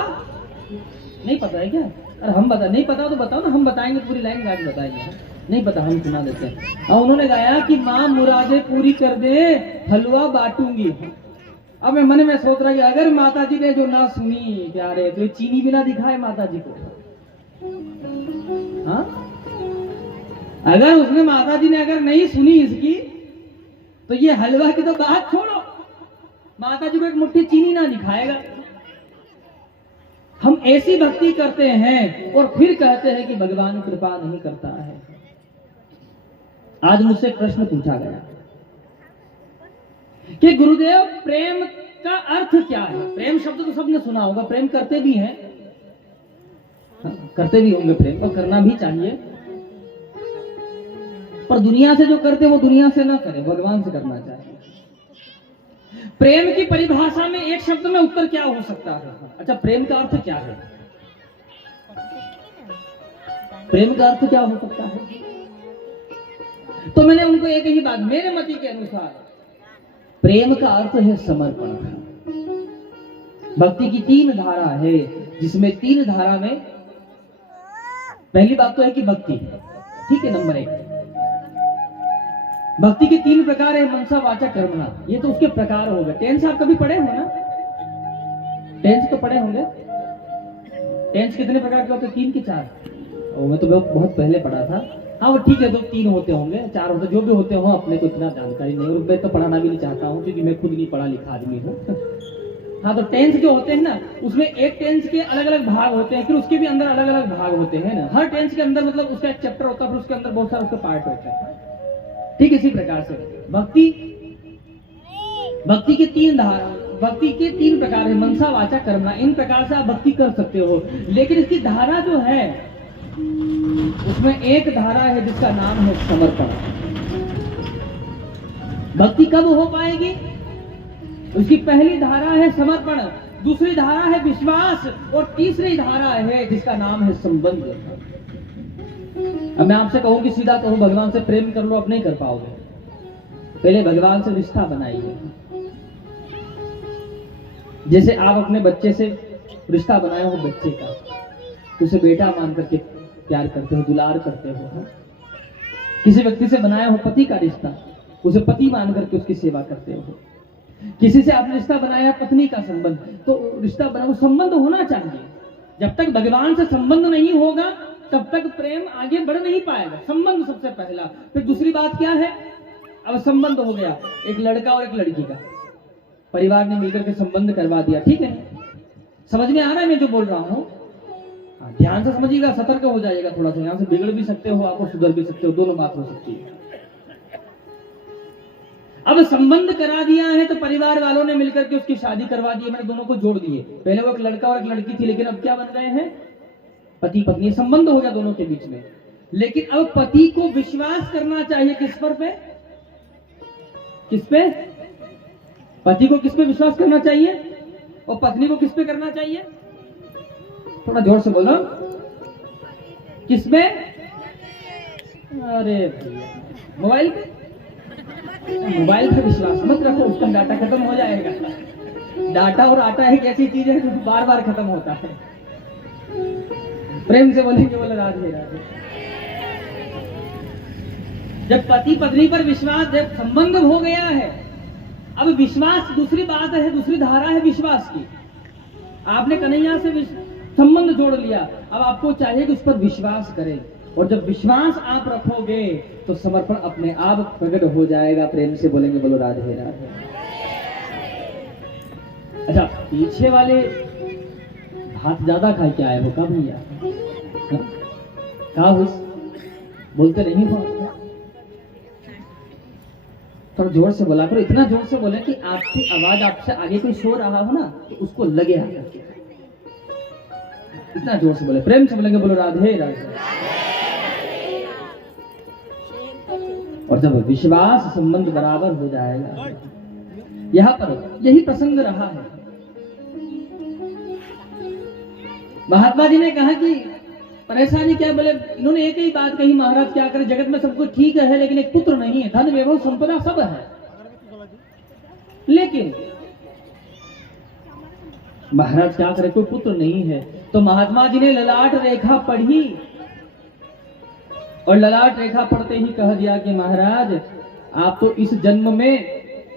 नहीं पता है क्या? अरे हम बता, नहीं पता तो बताओ ना, हम बताएंगे, पूरी लाइन गा के बताएंगे। नहीं पता, हम सुना देते हैं। और उन्होंने गाया कि माँ मुरादे पूरी कर दे हलवा बांटूंगी। अब मैं मन में सोच रहा कि अगर माता जी ने जो ना सुनी प्यारे, तो चीनी बिना दिखाए माता जी को। हाँ, अगर उसने माता जी ने अगर नहीं सुनी इसकी, तो ये हलवा की तो बात छोड़ो, माता जी को एक मुट्ठी चीनी ना दिखाएगा। हम ऐसी भक्ति करते हैं और फिर कहते हैं कि भगवान कृपा नहीं करता है। आज मुझसे प्रश्न पूछा गया कि गुरुदेव प्रेम का अर्थ क्या है? प्रेम शब्द तो सबने सुना होगा, प्रेम करते भी हैं, करते भी होंगे प्रेम, और करना भी चाहिए। पर दुनिया से जो करते वो दुनिया से ना करें, भगवान से करना चाहिए। प्रेम की परिभाषा में एक शब्द में उत्तर क्या हो सकता है? अच्छा, प्रेम का अर्थ क्या है? प्रेम का अर्थ क्या हो सकता है? तो मैंने उनको एक ही बात, मेरे मति के अनुसार प्रेम का अर्थ है समर्पण। भक्ति की 3 धारा है, जिसमें 3 धारा में पहली बात तो है कि भक्ति, ठीक है, नंबर 1। भक्ति के 3 प्रकार है, मनसा वाचा कर्मणा। ये तो उसके प्रकार हो गए। टेंस आप कभी पढ़े हो ना? टेंस तो पढ़े होंगे। टेंस कितने प्रकार के होते? 3 कि 4? मैं तो बहुत पहले पढ़ा था। हाँ, वो ठीक है, तो 3 होते होंगे, 4 होते, जो भी होते हो, अपने को इतना जानकारी नहीं, और मैं तो पढ़ाना भी नहीं चाहता हूँ, क्योंकि मैं खुद नहीं पढ़ा लिखा आदमी हूँ। हाँ, तो टेंस जो होते हैं ना, उसमें एक टेंस के अलग अलग भाग होते हैं, फिर उसके भी अंदर अलग अलग भाग होते हैं ना। हर टेंस के अंदर मतलब उसका एक चैप्टर होता है, फिर उसके अंदर बहुत सारे उसके पार्ट होते हैं। ठीक, इसी प्रकार से भक्ति के 3 धारा, भक्ति के 3 प्रकार है, मनसा वाचा कर्मणा। इन प्रकार से आप भक्ति कर सकते हो, लेकिन इसकी धारा जो है उसमें एक धारा है जिसका नाम है समर्पण। भक्ति कब हो पाएगी? उसकी पहली धारा है समर्पण, दूसरी धारा है विश्वास, और तीसरी धारा है जिसका नाम है संबंध। अब मैं आपसे कहूं कि सीधा कहूं, भगवान से प्रेम कर लो, आप नहीं कर पाओगे। पहले भगवान से रिश्ता बनाइए। जैसे आप अपने बच्चे से रिश्ता बनाए हो, बच्चे का, उसे बेटा मान करके प्यार करते हो, दुलार करते हो। किसी व्यक्ति से बनाया हो पति का रिश्ता, उसे पति मान करके उसकी सेवा करते हो। किसी से आपने रिश्ता बनाया पत्नी का संबंध, तो रिश्ता बना, संबंध होना चाहिए। जब तक भगवान से संबंध नहीं होगा तब तक प्रेम आगे बढ़ नहीं पाएगा। संबंध सबसे पहला। फिर दूसरी बात क्या है? अब संबंध हो गया, एक लड़का और एक लड़की का, परिवार ने मिलकर के संबंध करवा दिया, ठीक है? समझ में आ रहा है मैं जो बोल रहा हूँ? ध्यान से समझिएगा, सतर्क हो जाइएगा थोड़ा सा। यहाँ से बिगड़ भी सकते हो, आपको सुधर भी सकते हो, दोनों बात हो सकती है। अब संबंध करा दिया है तो परिवार वालों ने मिलकर के उसकी शादी करवा दी, मैंने दोनों को जोड़ दिए। पहले वो एक लड़का और एक लड़की थी, लेकिन अब क्या बन गए हैं? पति पत्नी। संबंध हो गया दोनों के बीच में। लेकिन अब पति को विश्वास करना चाहिए किस पर पे? किस पे? पति को किस पे विश्वास करना चाहिए और पत्नी को किस पे करना चाहिए? थोड़ा जोर से बोलो, किस पे? अरे मोबाइल पे। मोबाइल पे विश्वास मत रखो, उसका डाटा खत्म हो जाएगा। डाटा और आटा एक ऐसी चीज है जो बार बार खत्म होता है। प्रेम से बोलेंगे, बोले राधे राधे। जब पति पत्नी पर विश्वास, जब संबंध हो गया है, अब विश्वास, दूसरी बात है, दूसरी धारा है विश्वास की। आपने कन्हैया से संबंध जोड़ लिया, अब आपको चाहिए कि उस पर विश्वास करें। और जब विश्वास आप रखोगे तो समर्पण अपने आप प्रकट हो जाएगा। प्रेम से बोलेंगे बोलो राधे राधे। अच्छा, पीछे वाले भात ज्यादा खा के आए हो का भैया? का बोलते नहीं हो? थोड़ा जोर से बोला करो, इतना जोर से बोले कि आपकी आवाज आपसे आगे कोई सो रहा हो ना तो उसको लगे आकर। इतना जोर से बोले, प्रेम से बोलेंगे बोलो राधे राधे। और जब विश्वास संबंध बराबर हो जाएगा, यहाँ पर यही प्रसंग रहा है। महात्मा जी ने कहा कि परेशानी क्या? बोले इन्होंने एक ही बात कही, महाराज क्या करें, जगत में सब कुछ ठीक है लेकिन एक पुत्र नहीं है, धन वैभव संपदा सब है लेकिन महाराज क्या करे, कोई पुत्र नहीं है। तो महात्मा जी ने ललाट रेखा पढ़ी और ललाट रेखा पढ़ते ही कह दिया कि महाराज आप तो इस जन्म में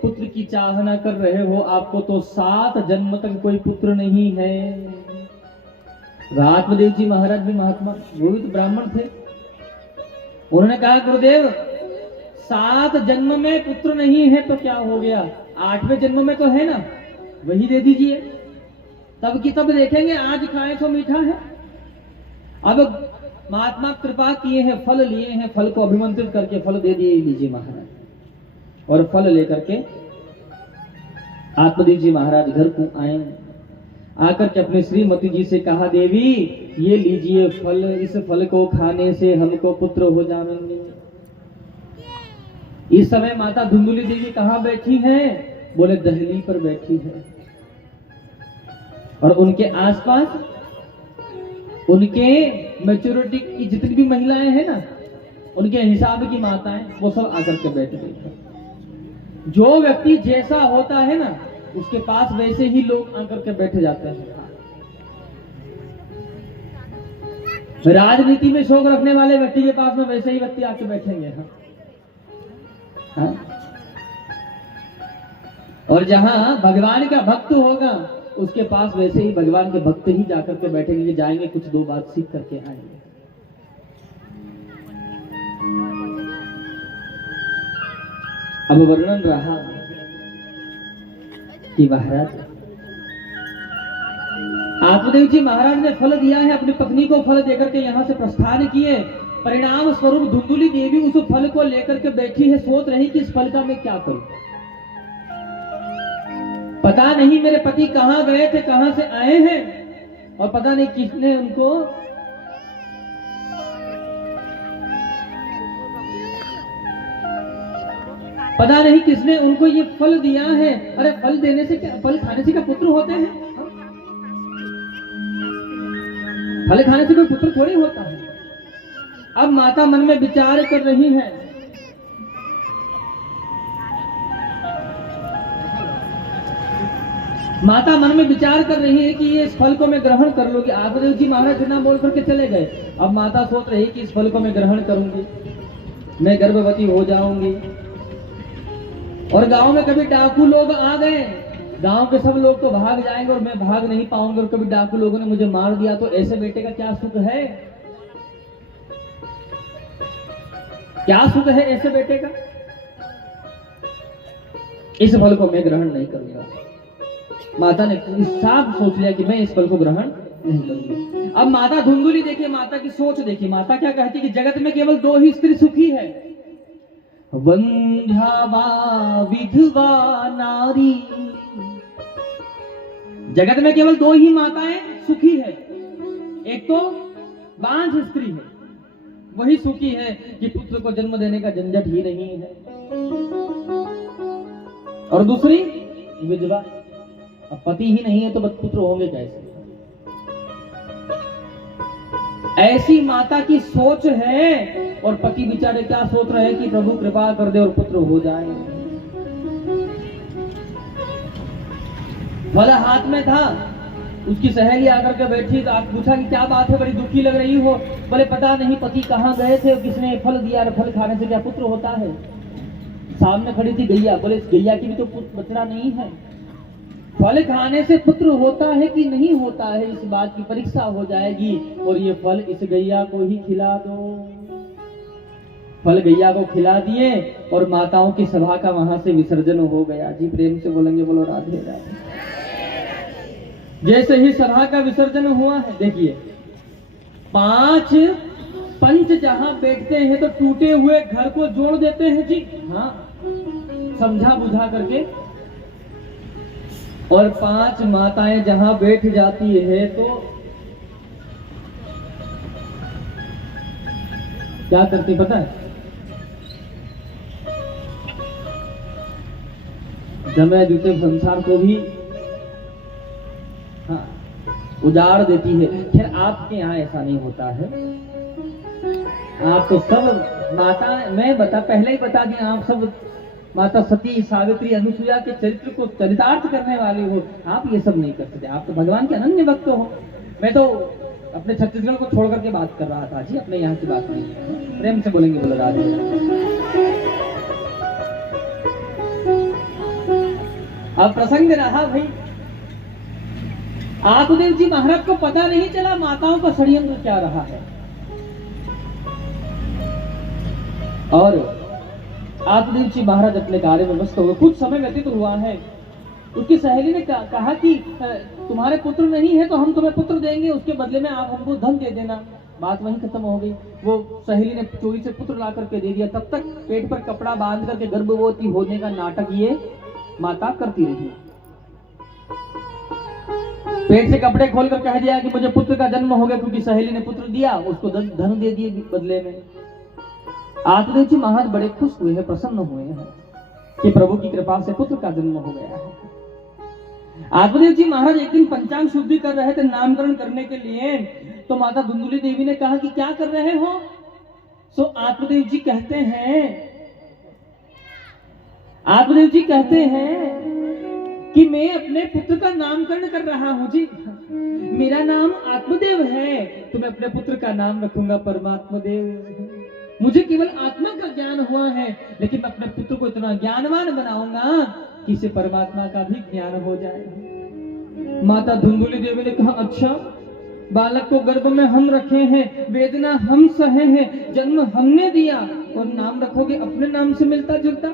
पुत्र की चाहना कर रहे हो, आपको तो 7 जन्म तक कोई पुत्र नहीं है। आत्मदेव जी महाराज भी महात्मा, वो भी तो ब्राह्मण थे। उन्होंने कहा गुरुदेव 7 जन्म में पुत्र नहीं है तो क्या हो गया, 8वें जन्म में तो है ना, वही दे दीजिए, तब की तब देखेंगे, आज खाए तो मीठा है। अब महात्मा कृपा किए हैं, फल लिए हैं, फल को अभिमंत्रित करके फल दे दिए, लीजिए महाराज। और फल लेकर के आत्मदेव जी महाराज घर को आए, आकर के अपने श्रीमती जी से कहा, देवी ये लीजिए फल, इस फल को खाने से हमको पुत्र हो जाएंगे। इस समय माता धुंधुली देवी कहाँ बैठी है? बोले दहली पर बैठी है। और उनके आसपास उनके मैच्योरिटी की जितनी भी महिलाएं हैं ना, उनके हिसाब की माताएं, वो सब आकर के बैठ गई। जो व्यक्ति जैसा होता है ना उसके पास वैसे ही लोग आकर के बैठ जाते हैं। राजनीति में शौक रखने वाले व्यक्ति के पास में वैसे ही व्यक्ति आके बैठेंगे। हाँ? और जहां भगवान का भक्त होगा उसके पास वैसे ही भगवान के भक्त ही जाकर के बैठेंगे, जाएंगे कुछ 2 बात सीख करके आएंगे। अब वर्णन रहा कि महाराज आत्मदेव जी महाराज ने फल दिया है, अपनी पत्नी को फल देकर के यहां से प्रस्थान किए। परिणाम स्वरूप धुंधुली देवी उस फल को लेकर के बैठी है, सोच रही कि इस फल का मैं क्या करूं, पता नहीं मेरे पति कहां गए थे, कहां से आए हैं, और पता नहीं किसने उनको ये फल दिया है। अरे फल देने से क्या, फल खाने से क्या पुत्र होते हैं? फल खाने से कोई पुत्र थोड़ी होता है। अब माता मन में विचार कर रही है, माता मन में विचार कर रही है कि ये इस फल को मैं ग्रहण कर लूंगी। आत्मदेव जी महाराज बिना बोल करके चले गए। अब माता सोच रही कि इस फल को मैं ग्रहण करूंगी, मैं गर्भवती हो जाऊंगी। और गांव में कभी डाकू लोग आ गए, गांव के सब लोग तो भाग जाएंगे और मैं भाग नहीं पाऊंगी, और कभी डाकू लोगों ने मुझे मार दिया तो ऐसे बेटे का क्या सुख है? क्या सुख है ऐसे बेटे का? इस फल को मैं ग्रहण नहीं करूंगा। माता ने साफ सोच लिया कि मैं इस फल को ग्रहण नहीं करूंगी। अब माता धुंधुली देखिए, माता की सोच देखिए, माता क्या कहती है कि जगत में केवल 2 ही स्त्री सुखी है, वंध्या वा विधवा नारी। जगत में केवल 2 ही माताएं सुखी है, एक तो बांझ स्त्री है, वही सुखी है कि पुत्र को जन्म देने का झंझट ही नहीं है, और दूसरी विधवा। अब पति ही नहीं है तो पुत्र होंगे कैसे? ऐसी माता की सोच है, और पति बेचारे क्या सोच रहे हैं कि प्रभु कृपा कर दे और पुत्र हो जाए। फल हाथ में था, उसकी सहेली आकर के बैठी तो आप पूछा कि क्या बात है, बड़ी दुखी लग रही हो? बोले पता नहीं पति कहाँ गए थे, किसने फल दिया, फल खाने से क्या पुत्र होता है? सामने खड़ी थी गैया, बोले इस गैया की भी तो बचड़ा नहीं है। फल खाने से पुत्र होता है कि नहीं होता है, इस बात की परीक्षा हो जाएगी। और ये फल इस गैया को ही खिला दो। फल गैया को खिला दिए और माताओं की सभा का वहां से विसर्जन हो गया। जी प्रेम से बोलेंगे, बोलो राधे राधे। जैसे ही सभा का विसर्जन हुआ है, देखिए 5 पंच जहां बैठते हैं तो टूटे हुए घर को जोड़ देते हैं जी। हाँ, समझा बुझा करके। और 5 माताएं जहां बैठ जाती है तो क्या करती पता है? जमे जूते संसार को भी हाँ उजाड़ देती है। फिर आपके यहाँ ऐसा नहीं होता है। आप तो सब माता, मैं पहले ही बता दिया, आप सब माता सती, सावित्री, अनुसुईया के चरित्र को चरितार्थ करने वाले हो। आप ये सब नहीं कर सकते। आप तो भगवान के अनन्य भक्त हो। मैं तो अपने छत्तीसगढ़ को छोड़ करके बात कर रहा था जी, अपने यहाँ की बात नहीं। प्रेम से बोलेंगे, बोलो राधे। अब प्रसंग रहा भाई, आत्मदेव जी महाराज को पता नहीं चला माताओं का षड्यंत्र क्या रहा है। और आत्मदेव जी महाराज अपने कार्य में व्यस्त हो गए। कुछ समय व्यतीत हुआ है। उसकी सहेली ने कहा कि तुम्हारे पुत्र नहीं है तो हम तुम्हें पुत्र देंगे, उसके बदले में आप हमको धन दे देना। बात वहीं खत्म हो गई। वो सहेली ने चोरी से पुत्र ला करके दे दिया। तब तक पेट पर कपड़ा बांध करके गर्भवती होने का नाटक ये माता करती रही। पेट से कपड़े खोलकर कह दिया कि मुझे पुत्र का जन्म हो गया, क्योंकि सहेली ने पुत्र दिया, उसको धन दे दिए बदले में। आत्मदेव जी महाराज बड़े खुश हुए हैं, प्रसन्न हुए हैं कि प्रभु की कृपा से पुत्र का जन्म हो गया है। आत्मदेव जी महाराज एक दिन पंचांग शुद्धि कर रहे थे नामकरण करने के लिए। तो माता धुंधुली देवी ने कहा कि क्या कर रहे हो? सो आत्मदेव जी कहते हैं कि मैं अपने पुत्र का नामकरण कर रहा हूं जी। मेरा नाम आत्मदेव है तो मैं अपने पुत्र का नाम रखूंगा परमात्मा देव। मुझे केवल आत्मा का ज्ञान हुआ है, लेकिन मैं अपने पुत्र को इतना ज्ञानवान बनाऊंगा कि इसे परमात्मा का भी ज्ञान हो जाए। माता धुंधुली देवी ने कहा, अच्छा, बालक को गर्भ में हम रखे हैं, वेदना हम सहे हैं, जन्म हमने दिया और नाम रखोगे अपने नाम से मिलता जुलता?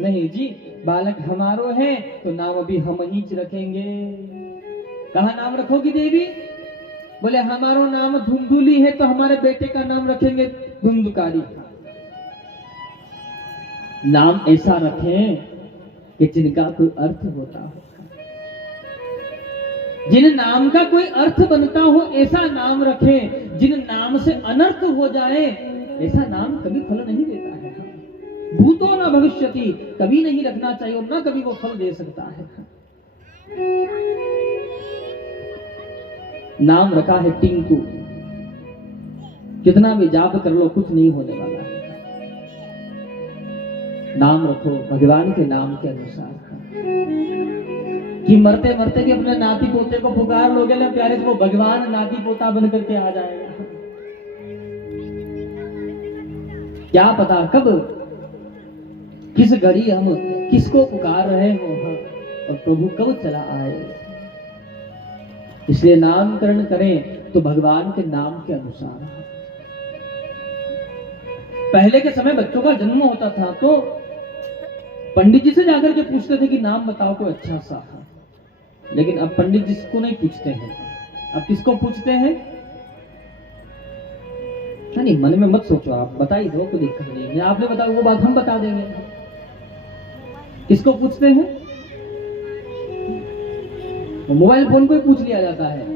नहीं जी, बालक हमारो है तो नाम अभी हम ही रखेंगे। कहा नाम रखोगी देवी? बोले हमारो नाम धुंधुली है तो हमारे बेटे का नाम रखेंगे धुंधकारी। नाम ऐसा रखें कि जिनका कोई अर्थ होता हो, जिन नाम का कोई अर्थ बनता हो ऐसा नाम रखें। जिन नाम से अनर्थ हो जाए ऐसा नाम कभी फल नहीं देता है। भूतो न भविष्यति कभी नहीं रखना चाहिए और न कभी वो फल दे सकता है। नाम रखा है टिंकू, कितना भी जाप कर लो कुछ नहीं होने वाला है। नाम रखो भगवान के नाम के अनुसार, कि मरते मरते भी अपने नाती पोते को पुकार लोगे ना प्यारे, तो वो भगवान नाती पोता बन करके आ जाएगा। क्या पता कब किस घड़ी हम किसको पुकार रहे हो और प्रभु कब चला आए। इसलिए नामकरण करें तो भगवान के नाम के अनुसार। पहले के समय बच्चों का जन्म होता था तो पंडित जी से जाकर के पूछते थे कि नाम बताओ कोई अच्छा सा। लेकिन अब पंडित जी को नहीं पूछते हैं, अब किसको पूछते हैं? नहीं, मन में मत सोचो, आप बता ही दो, कोई दिक्कत नहीं है। आपने बताया वो बात हम बता देंगे। किसको पूछते हैं? मोबाइल फोन को ही पूछ लिया जाता है।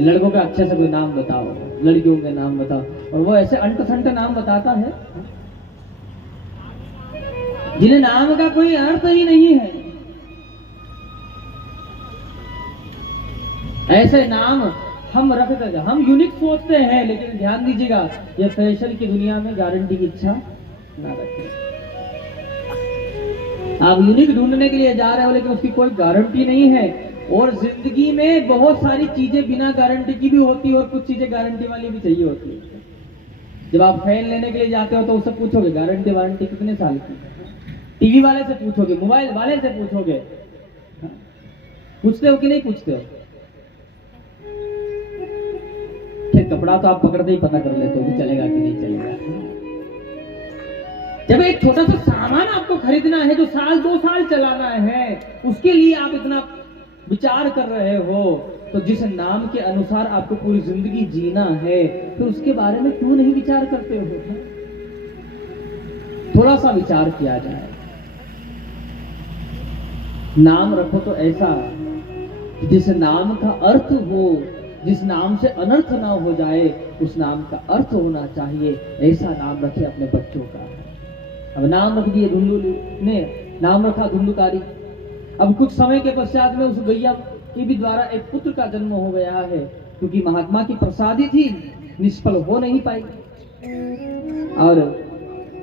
लड़कों का अच्छे से कोई नाम बताओ, लड़कियों के नाम बताओ, और वो ऐसे अंट संट नाम बताता है जिन्हें नाम का कोई अर्थ ही नहीं है। ऐसे नाम हम रखते हैं, हम यूनिक सोचते हैं, लेकिन ध्यान दीजिएगा ये फैशन की दुनिया में गारंटी की इच्छा ना रखें। आप यूनिक ढूंढने के लिए जा रहे हो लेकिन उसकी कोई गारंटी नहीं है। और जिंदगी में बहुत सारी चीजें बिना गारंटी की भी होती है और कुछ चीजें गारंटी वाली भी चाहिए होती है। जब आप फैन लेने के लिए जाते हो तो उससे पूछोगे गारंटी वारंटी कितने साल की, टीवी वाले से पूछोगे, मोबाइल वाले से पूछोगे, पूछते हो कि नहीं पूछते हो? फिर कपड़ा तो आप पकड़ते ही पता कर लेते हो कि चलेगा कि नहीं चलेगा। जब एक छोटा सा सामान आपको खरीदना है जो साल 2 साल चलाना है, उसके लिए आप इतना विचार कर रहे हो, तो जिस नाम के अनुसार आपको पूरी जिंदगी जीना है, तो उसके बारे में क्यों नहीं विचार करते हो? थोड़ा सा विचार किया जाए। नाम रखो तो ऐसा जिस नाम का अर्थ हो, जिस नाम से अनर्थ ना हो जाए, उस नाम का अर्थ होना चाहिए, ऐसा नाम रखे अपने बच्चों का। अब नाम रख दिए धुंधुलू ने, नाम रखा धुंधुकारी। अब कुछ समय के पश्चात में उस गैया के भी द्वारा एक पुत्र का जन्म हो गया है, क्योंकि महात्मा की प्रसादी थी, निष्फल हो नहीं पाई, और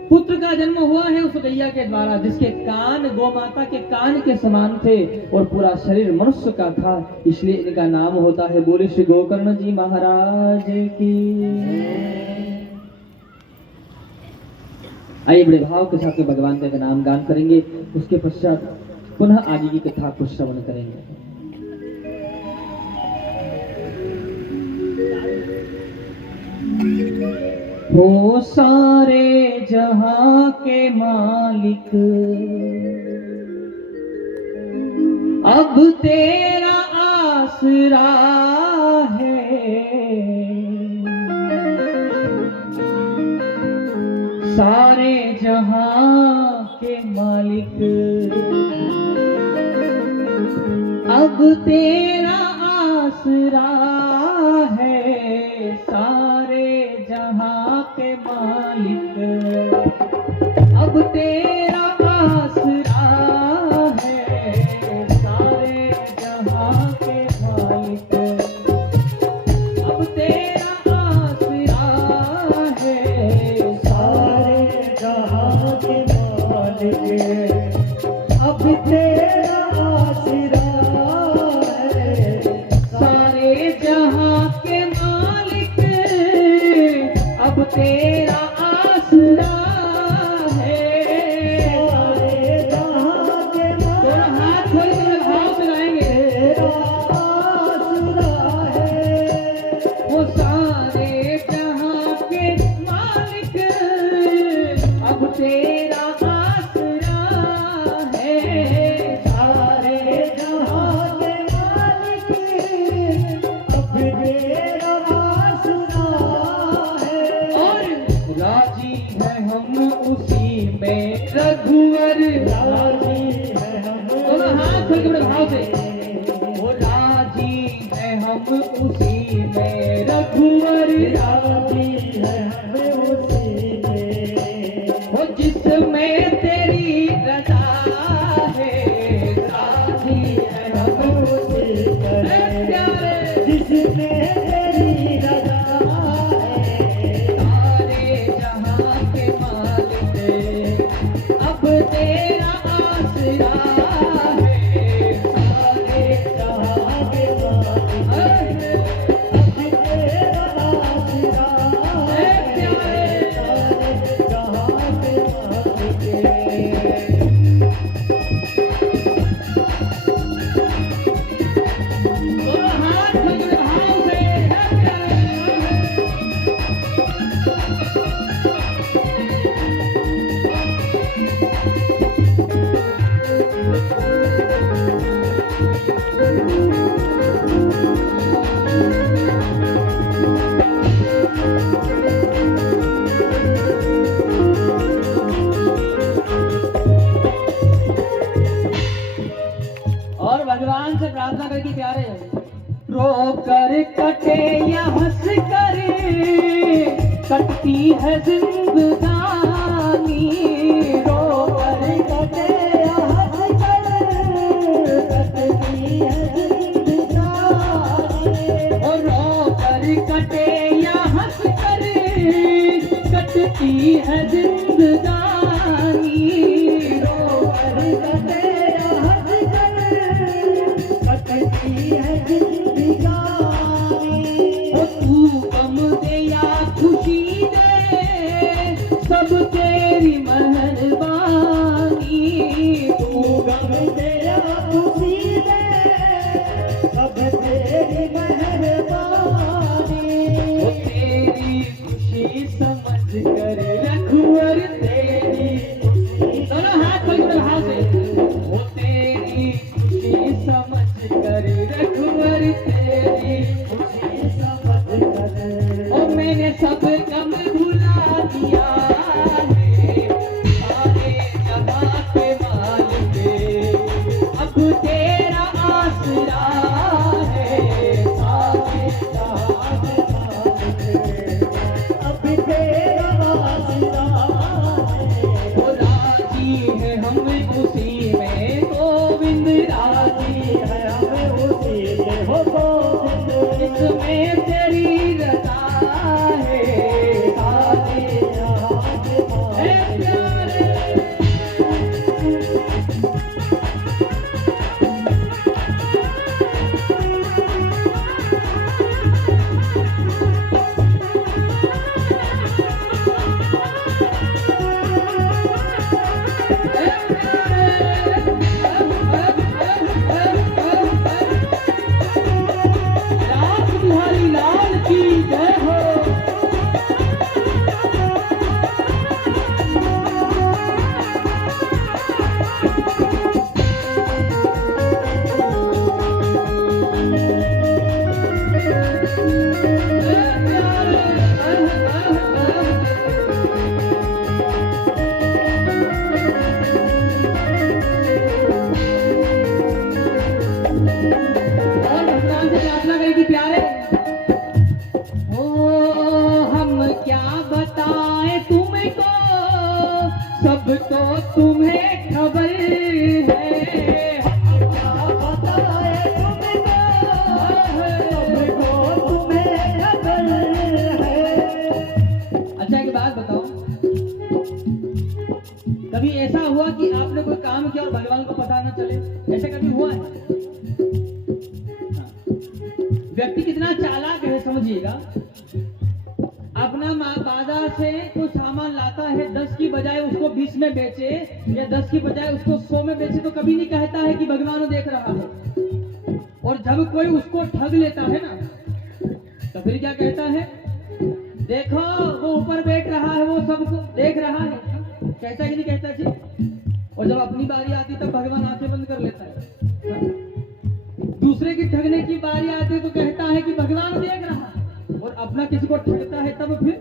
पुत्र का जन्म हुआ है उस गैया के द्वारा, जिसके कान गौ माता के कान के समान थे और पूरा शरीर मनुष्य का था, इसलिए इनका नाम होता है। बोले श्री गोकर्ण जी महाराज की। आइए बड़े भाव के साथ भगवान का नाम गान करेंगे, उसके पश्चात पुनः आगे की कथा को श्रवण करेंगे। हो सारे जहां के मालिक, अब तेरा आसरा है, सारे जहां के मालिक, अब तेरा आसरा है, सारे जहां के मालिक, अब तेरा आसरा है, सारे जहां के मालिक, अब तेरा आसरा है, सारे जहां के मालिक, अब तेरा आसरा है, सारे जहां के मालिक, अब तेरा आसरा है, सारे जहां के मालिक। दोनों हाथ खोल के भाव से गाएंगे। तेरा आसरा है, वो सारे जहां के मालिक, अब तेरा आसरा है, सारे जहां के मालिक, अब तेरा आसरा है। और राजी है हम उसी में रघुवर, राजी है हम। दोनों हाथ खोल के बड़े भाव से। वो राजी है हम उसी में रघुवर, राजी है हम उसी में, वो जिसमें तेरी रजा है, राजी है हम उसी में, जिसमें तेरी रजा है, सारे जहां के मालिक, अब तेरा आसरा है, सारे जहां के मालिक, अब तेरा आसरा है, सारे जहां के मालिक। दोनों हाथ खोल के भाव से। और भगवान से प्रार्थना करके प्यारे, रो कर कटे या हंस कर कटती है जिंदगानी, रो कर कटे या हंस कर कटती है जिंदगानी, और रो कर कटे या हंस कर कटती है जिंदगानी, रो कर कटे या हंस कर कटती है जिंदगानी, ओ तू गम दे या खुशी दे, सब तेरी मेहरबानी, तू गम दे या खुशी दे, तेरा आसरा है। वो राजी है हम उसी में, गोविंद राजी है हम उसी में हो गोविंद, इसमें तेरी रजा है। सारे जहां के मालिक। रास बिहारी लाल की जय हो। और भगवान से प्रार्थना करेगी प्यारे, ओ हम क्या बताएं तुमको, सब तो तुम्हें खबर है। क्या बताए तुमको, सबको तुम्हें खबर है। अच्छा एक बात बताओ, कभी ऐसा हुआ कि आपने कोई काम किया और भगवान को पता न चले? ऐसा कभी हुआ है? व्यक्ति कितना चालाक है समझिएगा, अपना बाजार से कोई सामान लाता है, 10 की बजाय उसको 20 में बेचे या 10 की बजाय उसको 100 में बेचे, तो कभी नहीं कहता है कि भगवान देख रहा है। और जब कोई उसको ठग लेता है ना, तो फिर क्या कहता है, देखो वो ऊपर बैठ रहा है, वो सबको देख रहा है। कहता कि नहीं कहता जी? और जब अपनी बारी आती तब भगवान आंखें बंद कर लेता है। दूसरे की ठगने की बारी आती है तो कहता है कि भगवान देख रहा है, और अपना किसी को ठगता है तब फिर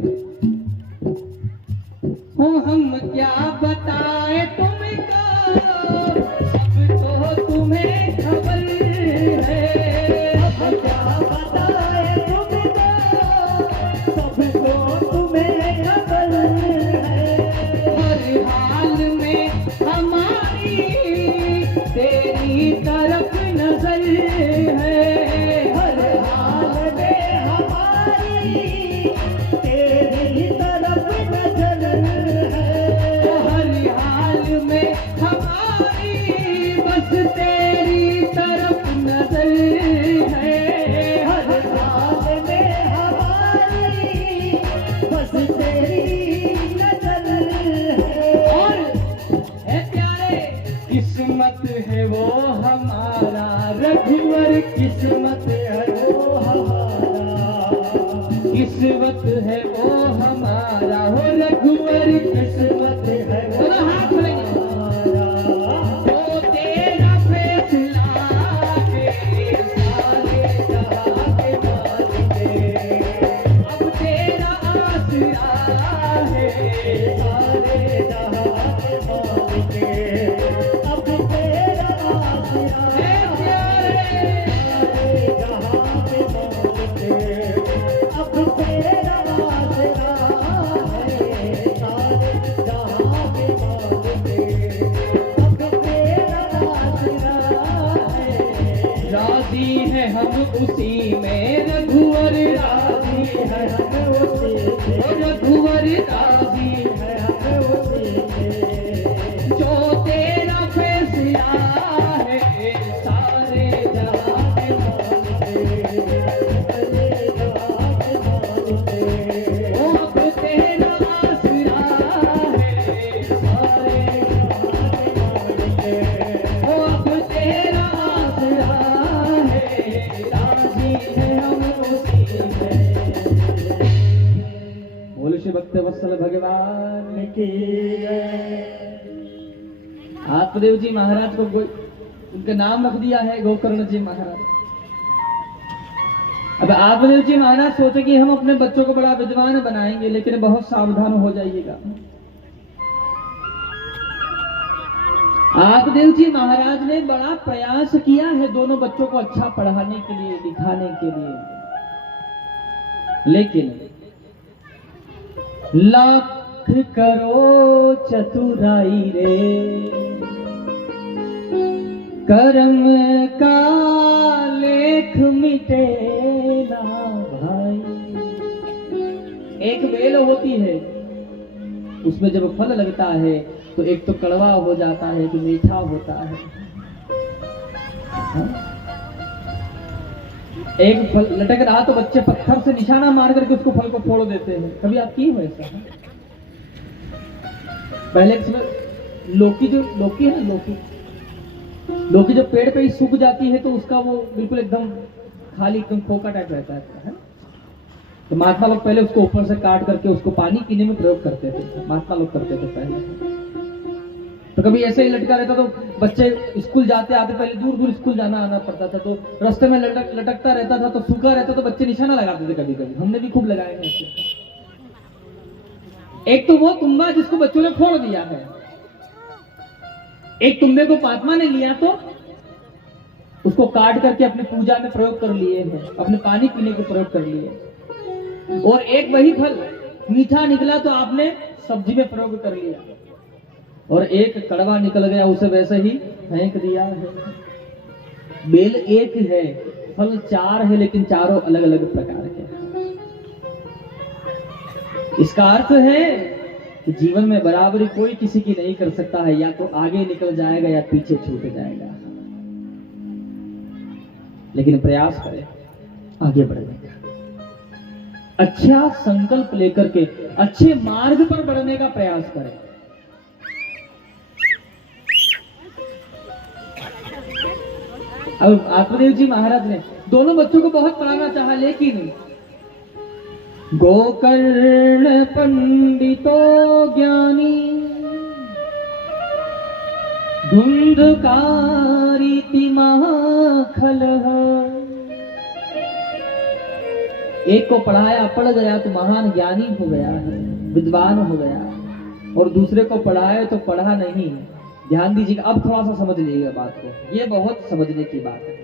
हो हम क्या बताए तुमको, सब तो तुम्हें खबर है। अब क्या बताए तुमको, सबको तुम्हें खबर है। हर हाल में हमारी तेरी तरफ नजर है। हर हाल में हमारी तेरी तरफ नजर है। हर हाल में हमारी बस तेरी तरफ नजर है। हर हाल में हमारी बस तेरी नजर है। और है प्यारे, किस्मत है वो हमारा रघुवर, किस्मत है वो हमारा, किस्मत है वो हमारा हो रघुवर, किस्मत है वो। दोनों हाथ मिलाएंगे। वो तेरा फैसला है, सारे जहां के मालिक है। अब तेरा आसरा है, सारे जहां के मालिक है। अब तेरा आसरा है प्यारे। सारे जहां के मालिक है। अब तेरा आसरा है, सारे जहां के मालिक है। अब तेरा आसरा है। राजी है हम उसी में, रघुवर राजी है हम उसी में, रघुवर राजी है हम उसी में। जो तेरा फैसला है, सारे जहां के मालिक है। ओ अब तेरा आसरा है, सारे ओ अब तेरा आसरा है, राजी है हम उसी में। बोले श्री भक्त वत्सल भगवान की जय। आत्मदेव जी महाराज को उनका नाम रख दिया है गोकर्ण जी महाराज। अब आत्मदेव जी महाराज सोचे कि हम अपने बच्चों को बड़ा विद्वान बनाएंगे, लेकिन बहुत सावधान हो जाइएगा। आत्मदेव जी महाराज ने बड़ा प्रयास किया है दोनों बच्चों को अच्छा पढ़ाने के लिए, लिखाने के लिए, लेकिन लाख करो चतुराई रे, कर्म का लेख मिटे ना भाई। एक बेल होती है, उसमें जब फल लगता है तो एक तो कड़वा हो जाता है, एक मीठा होता है। हाँ? एक फल लटक रहा तो बच्चे पत्थर से निशाना मार करके उसको फल को फोड़ देते हैं। कभी आप की हो ऐसा? पहले इसमें लौकी है ना, लौकी जब पेड़ पे ही सूख जाती है तो उसका वो बिल्कुल एकदम खाली, एकदम खोखा टाइप रहता है। तो महात्मा लोग पहले उसको ऊपर से काट करके उसको पानी पीने में प्रयोग करते थे, महात्मा लोग करते थे पहले। तो कभी ऐसे ही लटका रहता तो बच्चे स्कूल जाते आते, पहले दूर दूर स्कूल जाना आना पड़ता था, तो रास्ते में लटकता रहता था, तो सूखा रहता तो बच्चे निशाना लगाते थे। कभी कभी हमने भी खूब लगाए हैं ऐसे। एक तो वो तुम्बा जिसको बच्चों ने फोड़ दिया है, एक तुम्बे को महात्मा ने लिया तो उसको काट करके अपनी पूजा में प्रयोग कर लिए हैं, अपने पानी पीने को प्रयोग कर लिए। और एक वही फल मीठा निकला तो आपने सब्जी में प्रयोग कर लिया, और एक कड़वा निकल गया उसे वैसे ही फेंक दिया है। बेल एक है, फल चार है, लेकिन चारों अलग अलग प्रकार के हैं। इसका अर्थ है कि जीवन में बराबरी कोई किसी की नहीं कर सकता है, या तो आगे निकल जाएगा या पीछे छूट जाएगा। लेकिन प्रयास करें आगे बढ़ने का, अच्छा संकल्प लेकर के अच्छे मार्ग पर बढ़ने का प्रयास करें। अब आत्मदेव जी महाराज ने दोनों बच्चों को बहुत पढ़ाना चाहा, लेकिन गोकर्ण पंडितो ज्ञानी धुंधकारी खलह। एक को पढ़ाया, पढ़ गया तो महान ज्ञानी हो गया है, विद्वान हो गया, और दूसरे को पढ़ाए तो पढ़ा नहीं। ध्यान दीजिएगा, अब थोड़ा सा समझ लीजिएगा बात को, ये बहुत समझने की बात है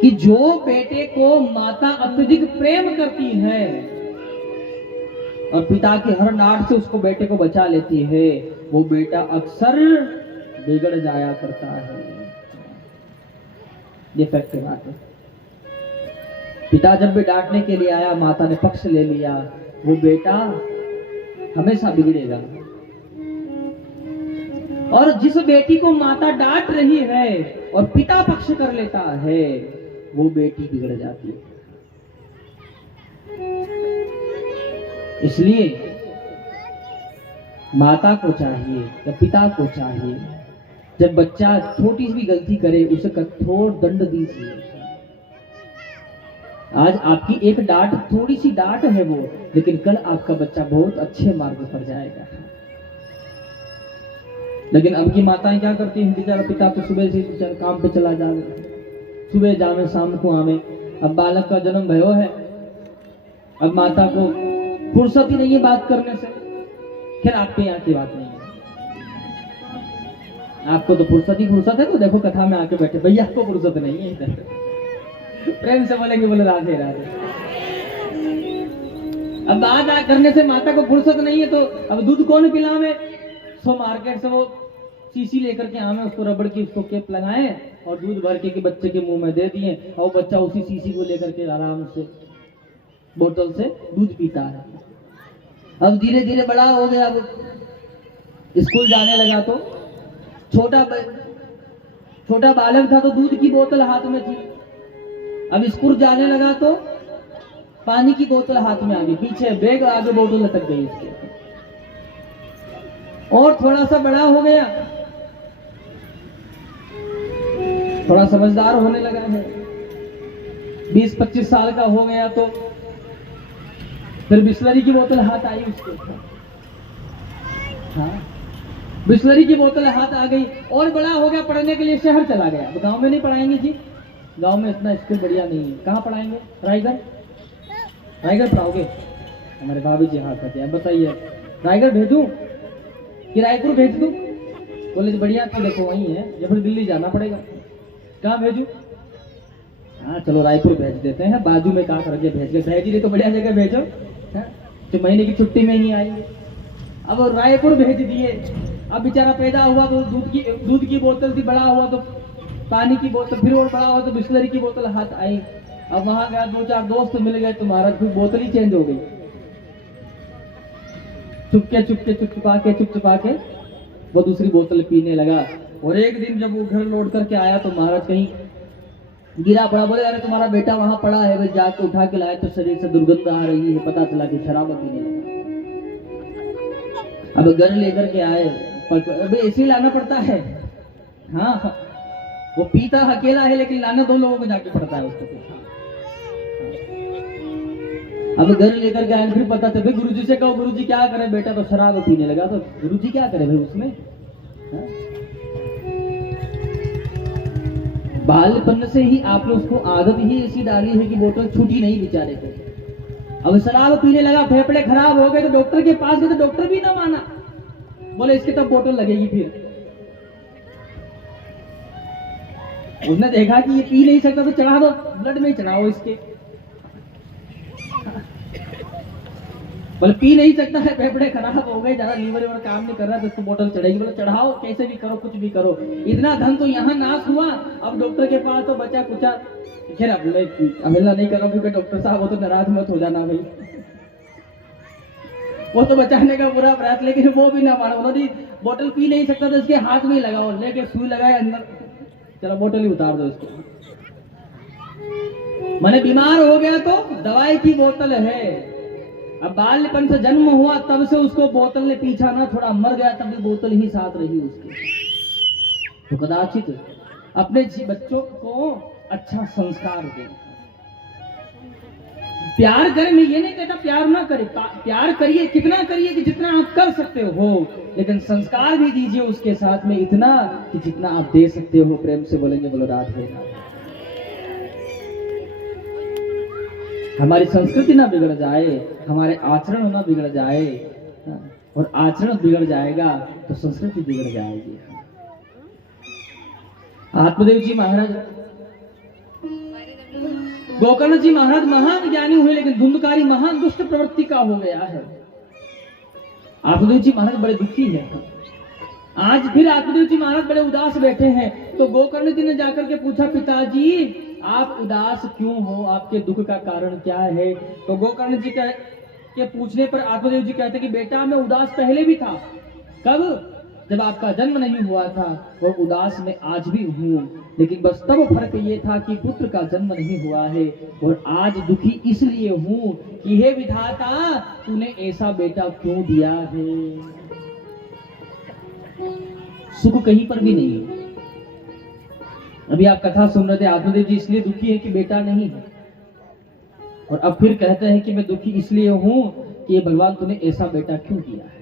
कि जो बेटे को माता अत्यधिक प्रेम करती है और पिता की हर डांट से उसको बेटे को बचा लेती है, वो बेटा अक्सर बिगड़ जाया करता है। ये फैक्ट की बात है। पिता जब भी डांटने के लिए आया, माता ने पक्ष ले लिया, वो बेटा हमेशा बिगड़ेगा। और जिस बेटी को माता डांट रही है और पिता पक्ष कर लेता है, वो बेटी बिगड़ जाती है। इसलिए माता को चाहिए या पिता को चाहिए, जब बच्चा छोटी सी भी गलती करे उसे कठोर दंड दीजिए। आज आपकी एक डांट, थोड़ी सी डांट है वो, लेकिन कल आपका बच्चा बहुत अच्छे मार्ग पर जाएगा। लेकिन अब की माताएं क्या करती हैं, बेचारा पिता तो सुबह से बेचारा काम पे चला जावे, सुबह जावे शाम को आवे। अब बालक का जन्म भयो है, अब माता को फुर्सत ही नहीं है बात करने से। फिर आपके यहाँ की बात नहीं है, आपको तो फुर्सत ही फुर्सत है, तो देखो कथा में आके बैठे, भैया आपको फुर्सत नहीं है इधर। प्रेम से बोलेंगे, बोले राधे राधे। अब बात करने से माता को फुर्सत नहीं है, तो अब दूध कौन पिलावे? सो मार्केट से वो शीशी लेकर के आवे, उसको रबड़ की उसको केप लगाए और दूध भर के बच्चे के मुंह में दे दिए, और बच्चा उसी शीशी को लेकर के आराम से बोतल से दूध पीता है। अब धीरे धीरे बड़ा हो गया, अब स्कूल जाने लगा तो छोटा बालक था तो दूध की बोतल हाथ में थी, अब स्कूल जाने लगा तो पानी की बोतल हाथ में आ गई, पीछे बैग, आगे बोतल लटक गई इसके। और थोड़ा सा बड़ा हो गया, थोड़ा समझदार होने लगा है, 20-25 साल का हो गया तो फिर बिस्लरी की बोतल हाथ आई उसके। हाँ, बिस्लरी की बोतल हाथ आ गई। और बड़ा हो गया, पढ़ने के लिए शहर चला गया। तो गांव में नहीं पढ़ाएंगे जी, गांव में इतना स्कूल बढ़िया नहीं है, कहाँ पढ़ाएंगे? रायगढ़ पढ़ाओगे? हमारे भाभी जी हाँ कहते हैं, बताइए रायगढ़ भेजूं कि रायपुर भेज दूं? बोले बढ़िया, तो देखो वही है, या फिर दिल्ली जाना पड़ेगा। कहाँ भेजूं? हाँ चलो रायपुर भेज देते हैं, बाजू में कहा करके भेज के भेज ही तो बढ़िया जगह भेजो, हाँ? जो महीने की छुट्टी में ही आएंगे। अब रायपुर भेज दिए, अब बेचारा पैदा हुआ तो दूध की बोतल थी, बड़ा हुआ तो पानी की बोतल, फिर और बड़ा हुआ तो बिस्लरी की बोतल हाथ आई। अब वहां गया, 2-4 दोस्त मिल गए, तुम्हारा फिर बोतल ही चेंज हो गई। चुप चुपा के वो दूसरी बोतल पीने लगा। और एक दिन जब वो घर लौट करके आया तो महाराज कहीं गिरा पड़ा, बोले अरे तुम्हारा बेटा वहां पड़ा है। वे जाके उठा के लाए तो शरीर से दुर्गंध आ रही है, पता चला कि शराब पीने लगा। अब घर लेकर के आए, अब ऐसे ही लाना पड़ता है। हाँ वो पीता अकेला है लेकिन लाना 2 लोगों को जाके पड़ता है उसको। अब घर लेकर के आए, फिर पता चला, गुरुजी से कहो गुरुजी क्या करे, बेटा तो शराब पीने लगा। तो गुरुजी क्या करे भाई उसमें, हाँ? बालपन से ही आपने उसको आदत ही ऐसी डाली है कि बोतल छूटी नहीं बेचारे को। अब शराब पीने लगा, फेफड़े खराब हो गए तो डॉक्टर के पास गए तो डॉक्टर भी ना माना, बोले इसके तब बोतल लगेगी। फिर उसने देखा कि ये पी नहीं सकता तो चढ़ा दो, ब्लड में चढ़ाओ इसके। बोले पी नहीं सकता है, फेफड़े खराब हो गए, ज्यादा लीवर वीवर काम नहीं कर रहा तो इसको बोतल चढ़ेगी। बोले चढ़ाओ, कैसे भी करो, कुछ भी करो, इतना धन तो यहाँ नाश हुआ। अब डॉक्टर के पास तो बचा कुचा, खैर अब मैं अवहेलना नहीं कर रहा हूँ क्योंकि डॉक्टर साहब वो तो नाराज मत हो जाना भाई, वो तो बचाने का पूरा प्रयास, लेकिन वो भी ना माना। उन्होंने बोतल पी नहीं सकता तो इसके हाथ में ही लगाओ, लेके सुई लगाए अंदर, चलो बोतल ही उतार दो इसको। मैंने बीमार हो गया तो दवाई की बोतल है। अब बाल्यपन से जन्म हुआ तब से उसको बोतल ने पीछा ना छोड़ा, मर गया तब भी बोतल ही साथ रही उसके। तो कदाचित अपने बच्चों को अच्छा संस्कार दे, प्यार करें। मैं ये नहीं कहता प्यार ना करे, प्यार करिए, कितना करिए कि जितना आप कर सकते हो, लेकिन संस्कार भी दीजिए उसके साथ में इतना कि जितना आप दे सकते हो। प्रेम से बोलेंगे बोलो राधे राधे। हमारी संस्कृति ना बिगड़ जाए, हमारे आचरण ना बिगड़ जाए, और आचरण बिगड़ जाएगा तो संस्कृति बिगड़ जाएगी। आत्मदेव जी महाराज, गोकर्ण जी महाराज महान ज्ञानी हुए लेकिन धुंधकारी महान दुष्ट प्रवृत्ति का हो गया है। आत्मदेव जी महाराज बड़े दुखी हैं। आज फिर आत्मदेव जी महाराज बड़े उदास बैठे हैं। तो गोकर्ण जी ने जाकर के पूछा, पिताजी आप उदास क्यों हो, आपके दुख का कारण क्या है? तो गोकर्ण जी के पूछने पर आत्मदेव जी कहते कि बेटा मैं उदास पहले भी था। कब? जब आपका जन्म नहीं हुआ था, और उदास में आज भी हूँ, लेकिन बस तब फर्क ये था कि पुत्र का जन्म नहीं हुआ है। और आज दुखी इसलिए हूँ कि हे विधाता तूने ऐसा बेटा क्यों दिया है। सुख कहीं पर भी नहीं है। अभी आप कथा सुन रहे थे, आत्मदेव जी इसलिए दुखी है कि बेटा नहीं है, और अब फिर कहते हैं कि मैं दुखी इसलिए हूं कि ये भगवान तूने ऐसा बेटा क्यों दिया है।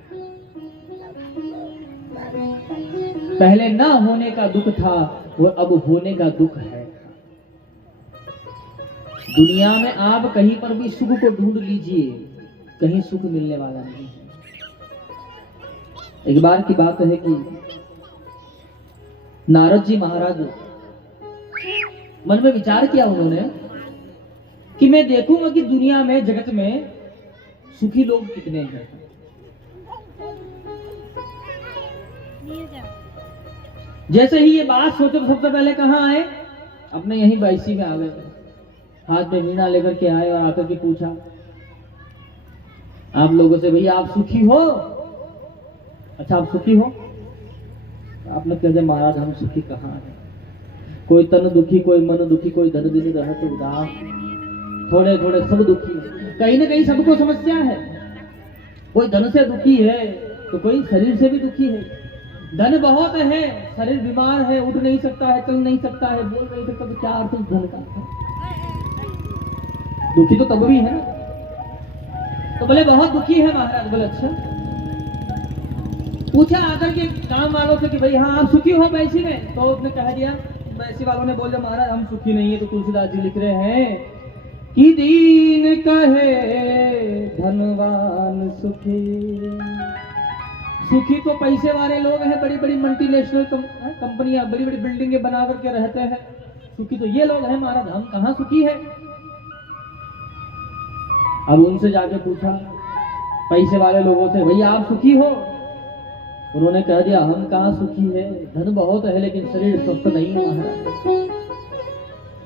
पहले ना होने का दुख था और अब होने का दुख है। दुनिया में आप कहीं पर भी सुख को ढूंढ लीजिए, कहीं सुख मिलने वाला नहीं है। एक बार की बात है कि नारद जी महाराज मन में विचार किया उन्होंने कि मैं देखूंगा कि दुनिया में, जगत में सुखी लोग कितने हैं। जैसे ही ये बात सोचे तो सबसे पहले कहाँ आए, अपने यहीं बैसी में आ गए, हाथ में वीणा लेकर के आए और आकर के पूछा आप लोगों से, भैया आप सुखी हो? अच्छा आप सुखी हो? आपने कहा महाराज हम सुखी कहाँ हैं, कोई तन दुखी, कोई मन दुखी, कोई धन दिन रहत उदास, थोड़े थोड़े सब दुखी। कहीं ना कहीं सबको समस्या है। कोई धन से दुखी है तो कोई शरीर से भी दुखी है। धन बहुत है, शरीर बीमार है, उठ नहीं सकता है, चल नहीं सकता है, बोल नहीं सकता, तो क्या अर्थ उस धन का? दुखी तो तब भी है ना। तो बोले बहुत दुखी है महाराज। बोले अच्छा। पूछा आकर के काम वालों से कि भाई हाँ आप सुखी हो बैसी में? तो उसने कह दिया, बैसी वालों ने बोल दिया महाराज हम सुखी नहीं है। तो तुलसीदास जी लिख रहे हैं कि दीन कहे धनवान सुखी। सुखी तो पैसे वाले लोग हैं, बड़ी बड़ी मल्टीनेशनल कंपनियां, बड़ी बड़ी बिल्डिंगें बना करके रहते हैं, सुखी तो ये लोग हैं महाराज, हम कहाँ सुखी है। अब उनसे जाके पूछा पैसे वाले लोगों से, भैया आप सुखी हो? उन्होंने कह दिया हम कहाँ सुखी है, धन बहुत है लेकिन शरीर स्वस्थ नहीं है महाराज।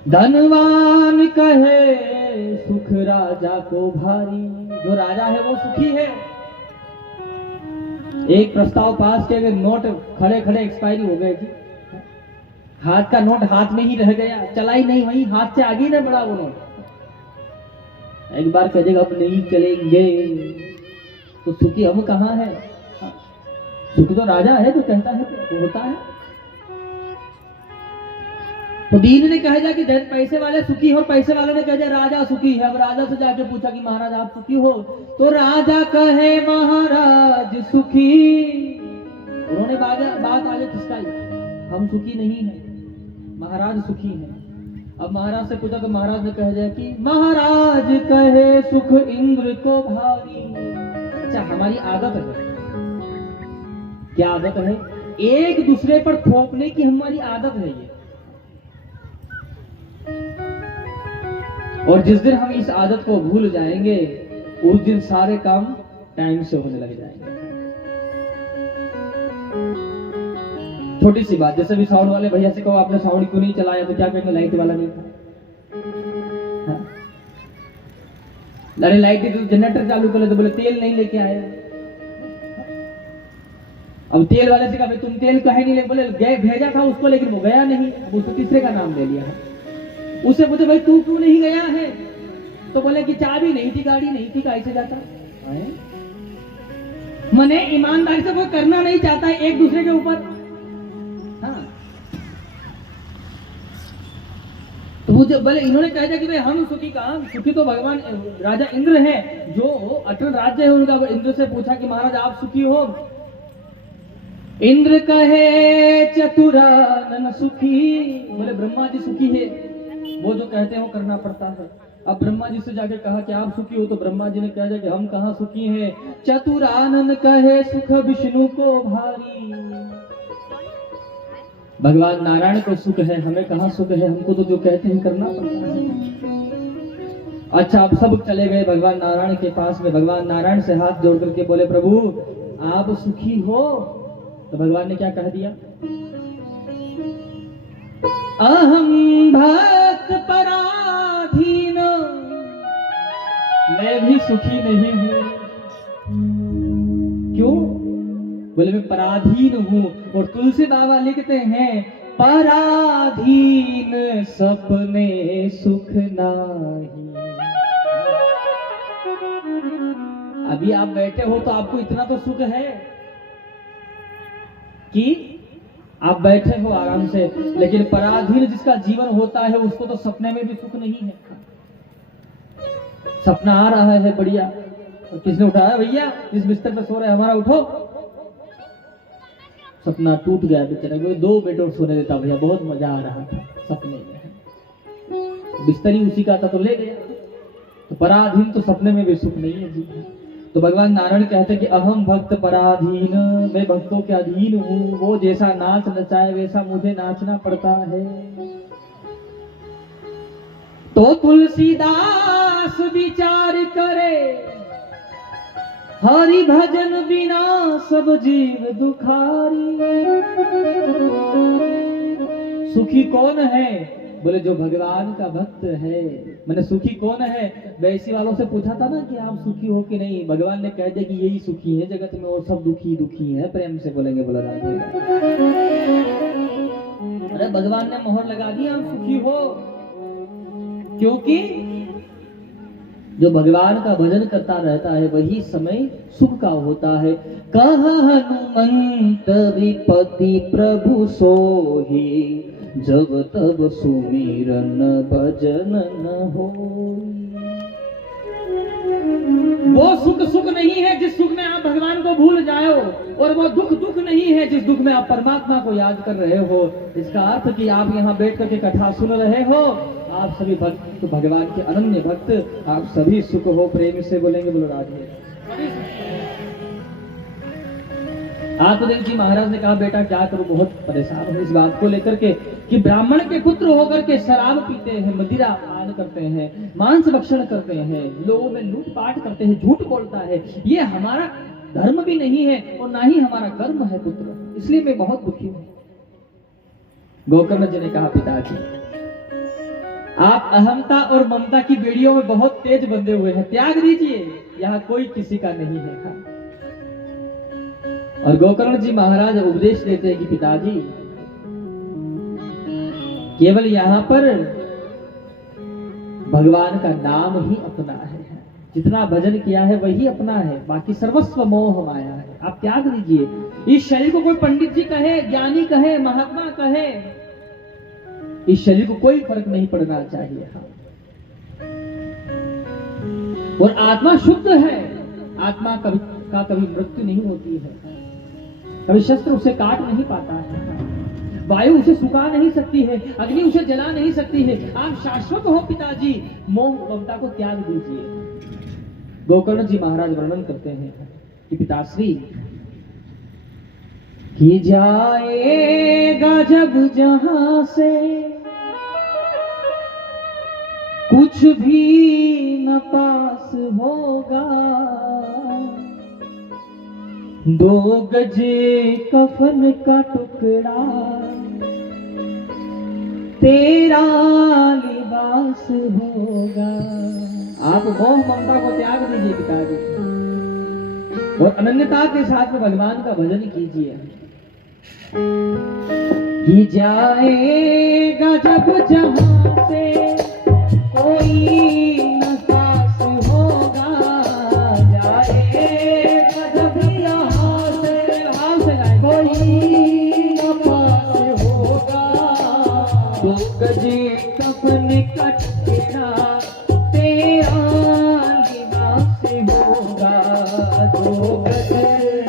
धनवान कहे सुख राजा को भारी, जो राजा है वो सुखी है। एक प्रस्ताव पास किया गया, नोट खड़े खड़े एक्सपायरी हो गए जी, हाथ का नोट हाथ में ही रह गया, चला ही नहीं, वही हाथ से आगे ना बढ़ा वो नोट। एक बार कहेगा अब नहीं चलेंगे, तो सुखी हम कहाँ है। सुख तो राजा है जो कहता है तो होता है। तो दीन ने कहा जा कि पैसे वाले सुखी हो, पैसे वाले ने कहा जा राजा सुखी है। अब राजा से जाके पूछा कि महाराज आप सुखी हो? तो राजा कहे महाराज सुखी। उन्होंने बात आगे खिसकाई, हम सुखी नहीं है, महाराज सुखी है। अब महाराज से पूछा तो महाराज ने कह दिया कि महाराज कहे सुख इंद्र को भारी। अच्छा, हमारी आदत है, क्या आदत है? एक दूसरे पर थोपने की हमारी आदत है ये। और जिस दिन हम इस आदत को भूल जाएंगे उस दिन सारे काम टाइम से होने लग जाएंगे। छोटी सी बात, जैसे भी साउंड वाले भैया से कहो आपने साउंड क्यों नहीं चलाया, तो क्या कहेंगे लाइट वाला नहीं था। हाँ? अरे लाइट तो जनरेटर चालू कर ले, तो बोले तेल नहीं लेके आया। अब तेल वाले से कहा तुम तेल कहे नहीं ले, बोले भेजा था उसको लेकिन वो गया नहीं। अब उसको तीसरे का नाम दे लिया है। उससे पूछे भाई तू क्यों नहीं गया है, तो बोले कि चाबी नहीं थी, गाड़ी नहीं थी, कैसे जाता। मने ईमानदारी से कोई करना नहीं चाहता है एक दूसरे के ऊपर। हाँ, तो मुझे बोले, इन्होंने कहा था कि भाई हम सुखी कहाँ, सुखी तो भगवान राजा इंद्र है जो अटल राज्य है उनका। इंद्र से पूछा कि महाराज आप सुखी हो? इंद्र कहे चतुरानन सुखी। बोले ब्रह्मा जी सुखी है, वो जो कहते हैं वो करना पड़ता है। अब ब्रह्मा जी से जाके कहा कि आप सुखी हो? तो ब्रह्मा जी ने कहा कि हम कहाँ सुखी हैं। चतुरानन कहे सुख विष्णु को भारी। भगवान नारायण को सुख है, हमें कहाँ सुख है, हमको तो जो कहते हैं करना पड़ता है। अच्छा, अब सब चले गए भगवान नारायण के पास में। भगवान नारायण से हाथ जोड़ करके बोले प्रभु आप सुखी हो? तो भगवान ने क्या कह दिया, अहम भक्त पराधीन, मैं भी सुखी नहीं हूं। क्यों? बोले मैं पराधीन हूं। और तुलसी बाबा लिखते हैं पराधीन सपने सुख नाही। अभी आप बैठे हो तो आपको इतना तो सुख है कि आप बैठे हो आराम से, लेकिन पराधीन जिसका जीवन होता है उसको तो सपने में भी सुख नहीं है। सपना आ रहा है बढ़िया, और किसने उठाया भैया इस बिस्तर पे सो रहे हमारा उठो, सपना टूट गया बेचारे को, 2 बेड और सोने देता भैया, बहुत मजा आ रहा था सपने में, बिस्तर ही उसी का था तो ले गया। तो पराधीन तो सपने में भी सुख नहीं है जी। तो भगवान नारायण कहते कि अहम भक्त पराधीन, मैं भक्तों के अधीन हूँ, वो जैसा नाच नचाए वैसा मुझे नाचना पड़ता है। तो तुलसीदास विचार करे हरि भजन बिना सब जीव दुखारी। सुखी कौन है? बोले जो भगवान का भक्त है। मैंने सुखी कौन है? वैसी वालों से पूछा था ना कि आप सुखी हो कि नहीं। भगवान ने कह दिया कि यही सुखी है जगत में, और सब दुखी दुखी है। प्रेम से बोलेंगे बोला राधे। अरे भगवान ने मोहर लगा दी आप सुखी हो, क्योंकि जो भगवान का भजन करता रहता है वही समय सुख का होता है। कह हनुमंत विपति प्रभु सोही, जब तब सुमिरन भजन न हो। वो सुख सुख नहीं है जिस सुख में आप भगवान को भूल जाओ, और वो दुख दुख नहीं है जिस दुख में आप परमात्मा को याद कर रहे हो। इसका अर्थ कि आप यहाँ बैठ करके कथा सुन रहे हो, आप सभी भक्त भगवान के अनन्य भक्त, आप सभी सुख हो। प्रेम से बोलेंगे बोलो राधे। आत्मदेव जी महाराज ने कहा बेटा क्या करूं, बहुत परेशान हूं इस बात को लेकर के कि ब्राह्मण के पुत्र होकर के शराब पीते हैं, मदिरा पान करते हैं, मांस भक्षण करते हैं, लोगों में लूटपाट करते हैं, झूठ बोलता है। ये हमारा धर्म भी नहीं है और ना ही हमारा कर्म है पुत्र, इसलिए मैं बहुत दुखी हूं। गोकर्ण जी ने कहा पिताजी आप अहमता और ममता की बेड़ियों में बहुत तेज बंधे हुए हैं, त्याग दीजिए, यहाँ कोई किसी का नहीं है। और गोकर्ण जी महाराज उपदेश देते हैं कि पिताजी केवल यहाँ पर भगवान का नाम ही अपना है, जितना भजन किया है वही अपना है, बाकी सर्वस्व मोह माया है, आप त्याग दीजिए। इस शरीर को कोई पंडित जी कहे, ज्ञानी कहे, महात्मा कहे, इस शरीर को कोई फर्क नहीं पड़ना चाहिए। और आत्मा शुद्ध है, आत्मा कभी मृत्यु नहीं होती है, कभी शस्त्र उसे काट नहीं पाता है, वायु उसे सुखा नहीं सकती है, अग्नि उसे जला नहीं सकती है। आप शाश्वत हो पिताजी, मोह ममता को त्याग दीजिए। गोकर्ण जी महाराज वर्णन करते हैं कि पिताश्री कि जाएगा जब जहां से कुछ भी न पास होगा, 2 गजे कफन का टुकड़ा तेरा लिबास होगा। आप मोह ममता को त्याग दीजिए पिताजी और अनन्यता के साथ में भगवान का भजन कीजिए। कि जाएगा जब जहां से कोई न पास होगा, जाएगा जब यहाँ से हाल से गाए कोई न पास होगा, 2 गजे कफन का टुकड़ा तेरा लिबास होगा, 2 गजे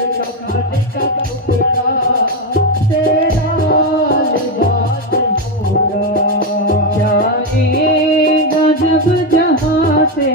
कफन का टुकड़ा तेरा लिबास होगा। जाएगा जब जहां से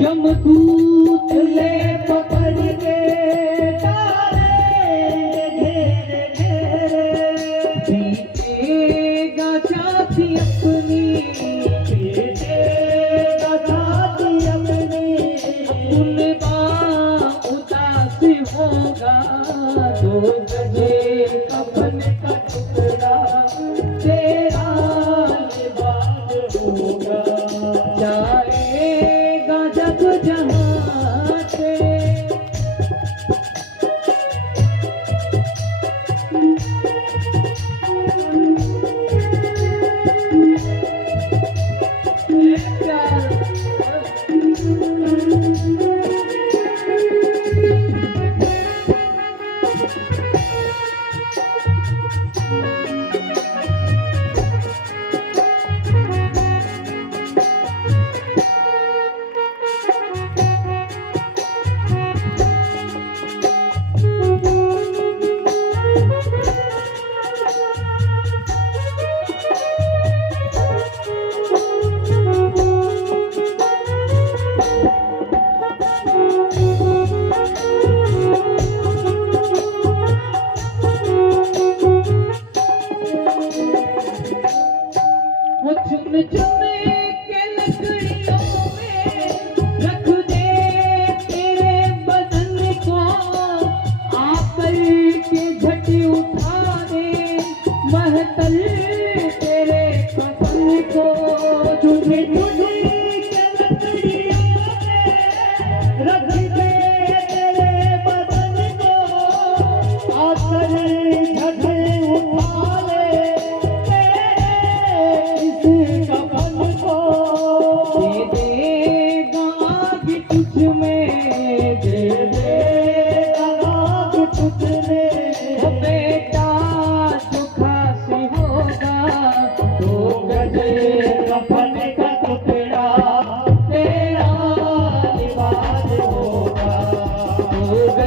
यमदूत ले पकड़ के भेजेगा छाती अपनी, भेजेगा छाती अपनी, उनका उदास होगा, 2 गजे कफन का टुकड़ा तेरा लिबास होगा। जाएगा जब जहां से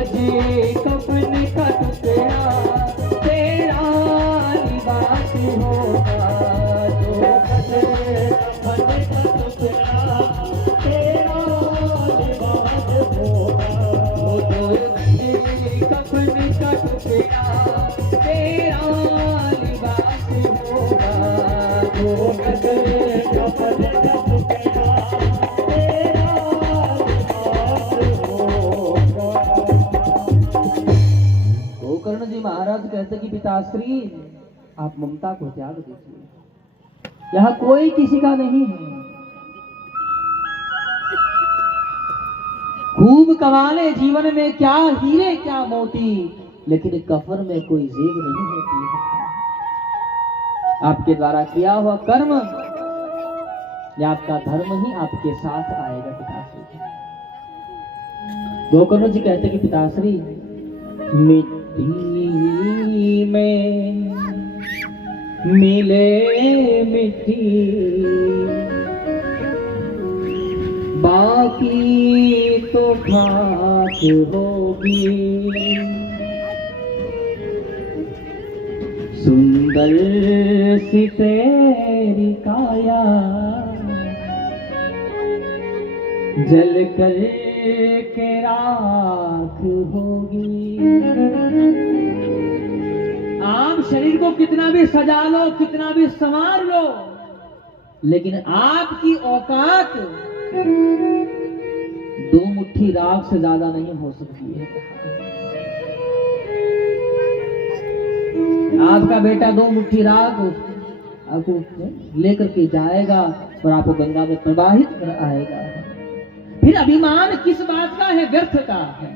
गजे कफन का टुकड़ा तेरा लिबास होगा। दो गजे कफन का टुकड़ा तेरा लिबास होगा। दो गजे कफन का टुकड़ा तेरा लिबास होगा। दो गजे कफन का टुकड़ा तेरा लिबास होगा। गोकर्ण जी महाराज कहते कि पिताश्री आप ममता को त्याग दीजिए, यहाँ कोई किसी का नहीं है। खूब कमाले जीवन में क्या हीरे क्या मोती, लेकिन कफन में कोई जेब नहीं होती है। आपके द्वारा किया हुआ कर्म या आपका धर्म ही आपके साथ आएगा पिताश्री। गोकर्ण जी कहते कि पिताश्री मिट्टी में मिले मिट्टी बाकी तो खाक होगी। सुंदर सी तेरी काया जल कर के राख होगी। आप शरीर को कितना भी सजा लो, कितना भी संवार लो, लेकिन आपकी औकात दो मुट्ठी राख से ज्यादा नहीं हो सकती है। आपका बेटा दो मुट्ठी राख आपको लेकर के जाएगा और आपको गंगा में प्रवाहित कर आएगा। फिर अभिमान किस बात का है? व्यर्थ का है।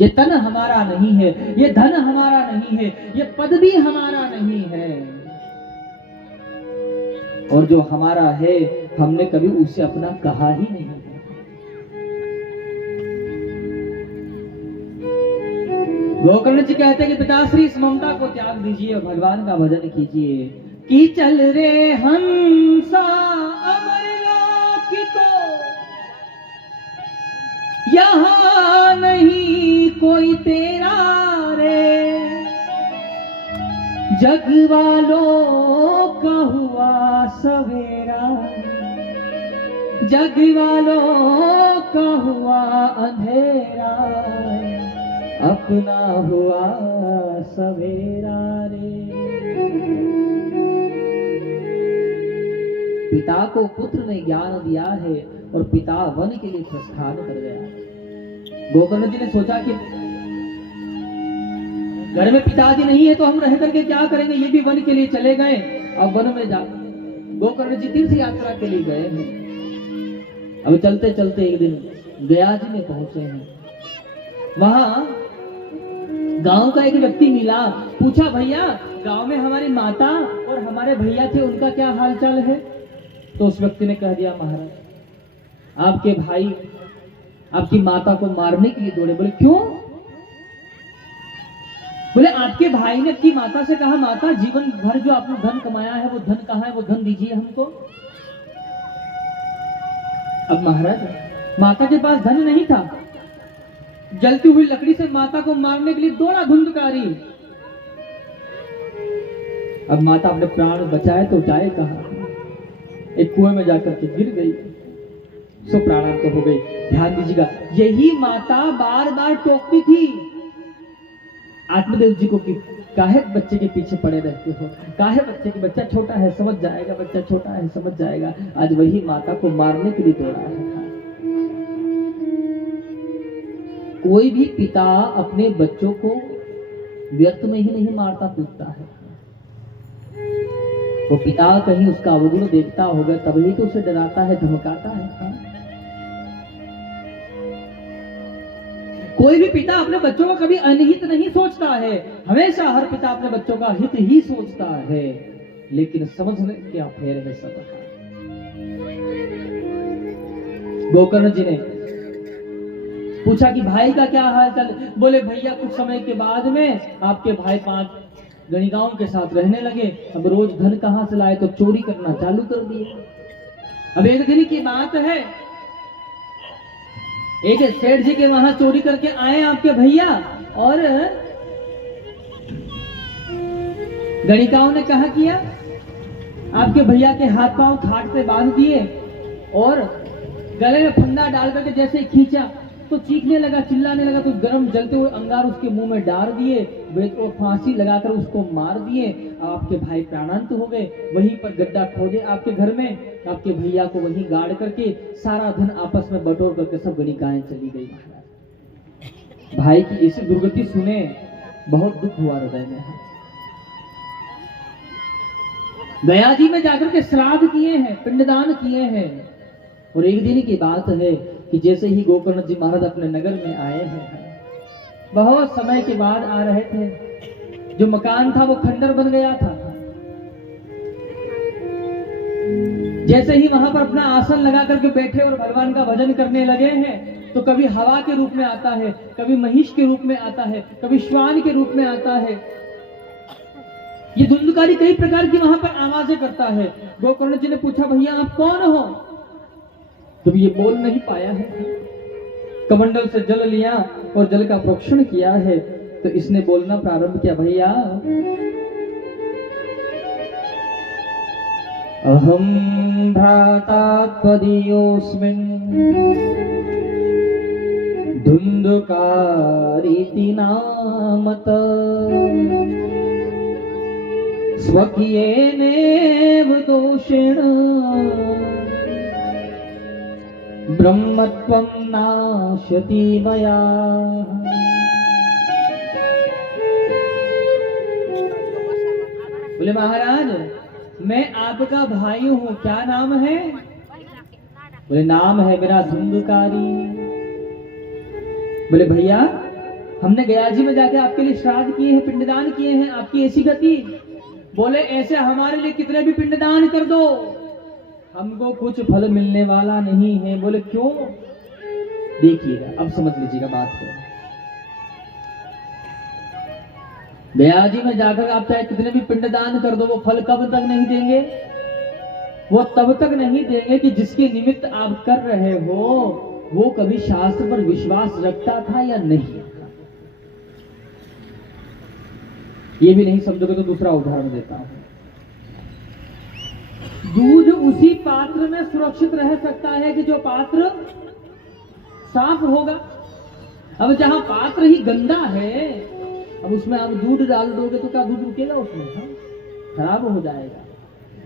ये तन हमारा नहीं है, ये धन हमारा नहीं है, ये पद भी हमारा नहीं है, और जो हमारा है हमने कभी उसे अपना कहा ही नहीं है। गोकर्ण जी कहते हैं कि पिताश्री इस ममता को त्याग दीजिए और भगवान का भजन कीजिए। कि चल रे हंसा अमरलोक को, यहाँ नहीं कोई तेरा रे। जग वालों का हुआ सवेरा, जग वालों का हुआ अंधेरा, अपना हुआ सवेरा रे। पिता को पुत्र ने ज्ञान दिया है और पिता वन के लिए प्रस्थान कर गया। गोकर्ण जी ने सोचा कि घर में पिताजी नहीं है तो हम रह करके क्या करेंगे, ये भी वन के लिए चले गए। अब वन में जा गोकर्ण जी तीर्थ यात्रा के लिए गए हैं। अब चलते चलते एक दिन गया जी में पहुंचे हैं। वहां गांव का एक व्यक्ति मिला, पूछा भैया गांव में हमारी माता और हमारे भैया थे, उनका क्या हालचाल है? तो उस व्यक्ति ने कह दिया महाराज आपके भाई आपकी माता को मारने के लिए दौड़े। बोले क्यों? बोले आपके भाई ने अपनी माता से कहा माता जीवन भर जो आपने धन कमाया है वो धन कहाँ है, वो धन दीजिए हमको। अब महाराज माता के पास धन नहीं था, जलती हुई लकड़ी से माता को मारने के लिए दौड़ा धुंधकारी। अब माता अपने प्राण बचाए तो जाए कहाँ? एक कुएं में जाकर के गिर गई, सो प्राणांत हो गई। ध्यान दीजिएगा, यही माता बार बार टोकती थी आत्मदेव जी को कि काहे बच्चे के पीछे पड़े रहते हो, काहे बच्चे के, बच्चा छोटा है समझ जाएगा, बच्चा छोटा है समझ जाएगा। आज वही माता को मारने के लिए दौड़ा है। कोई भी पिता अपने बच्चों को व्यर्थ में ही नहीं मारता पीटता है। वो पिता कहीं उसका अवगुण देखता होगा तभी तो उसे डराता है, धमकाता है। कोई भी पिता अपने बच्चों का कभी अनहित नहीं सोचता है, हमेशा हर पिता अपने बच्चों का हित ही सोचता है, लेकिन समझने क्या फेर है सब। गोकर्ण जी ने पूछा कि भाई का क्या हाल चाल? बोले भैया कुछ समय के बाद में आपके भाई 5 गणिकाओं के साथ रहने लगे। अब रोज धन कहां से लाए तो चोरी करना चालू कर दिए। अब एक दिन की बात है, एक सेठ जी के वहां चोरी करके आए आपके भैया, और गणिकाओं ने कहा किया, आपके भैया के हाथ पांव खाट पे बांध दिए और गले में फंदा डाल करके जैसे ही खींचा तो चीखने लगा, चिल्लाने लगा, तो गर्म जलते हुए अंगार उसके मुंह में डाल दिए, और फांसी लगाकर उसको मार दिए। आपके भाई प्राणांत हो गए। वहीं पर गड्ढा खोदे आपके घर में, आपके भैया को वहीं गाड़ करके सारा धन आपस में बटोर करके सब गणिकाएं चली गई। महाराज भाई की ऐसी दुर्गति सुने बहुत दुख हुआ हृदय में। गया जी में जाकर के श्राद्ध किए हैं, पिंडदान किए हैं, और एक दिन की बात है कि जैसे ही गोकर्ण जी महाराज अपने नगर में आए हैं, बहुत समय के बाद आ रहे थे, जो मकान था वो खंडर बन गया था। जैसे ही वहां पर अपना आसन लगा करके बैठे और भगवान का भजन करने लगे हैं, तो कभी हवा के रूप में आता है, कभी महिष के रूप में आता है, कभी श्वान के रूप में आता है। ये धुंधकारी कई प्रकार की वहां पर आवाजें करता है। गोकर्ण जी ने पूछा, भैया आप कौन हो? जब ये बोल नहीं पाया है, कमंडल से जल लिया और जल का प्रोक्षण किया है, तो इसने बोलना प्रारंभ किया, भैया अहम भ्राता त्वदीयोऽस्मिन् धुंधकारीति नामत स्वकीयेनेव दोषेण ब्रह्मत्वं नाशति मया। बोले महाराज मैं आपका भाई हूँ, क्या नाम है? बोले नाम है मेरा धुंधकारी। बोले भैया हमने गया जी में जाके आपके लिए श्राद्ध किए हैं, पिंडदान किए हैं, आपकी ऐसी गति। बोले ऐसे हमारे लिए कितने भी पिंडदान कर दो, हमको कुछ फल मिलने वाला नहीं है। बोले क्यों? देखिएगा, अब समझ लीजिएगा बात को। गया जी में जाकर आप चाहे कितने भी पिंडदान कर दो, वो फल कब तक नहीं देंगे? वो तब तक नहीं देंगे कि जिसके निमित्त आप कर रहे हो वो कभी शास्त्र पर विश्वास रखता था या नहीं। ये भी नहीं समझोगे तो दूसरा उदाहरण देता हूं। दूध उसी पात्र में सुरक्षित रह सकता है कि जो पात्र साफ होगा। अब जहां पात्र ही गंदा है, अब उसमें आप दूध डाल दोगे तो क्या दूध रुकेगा उसमें? खराब हो जाएगा।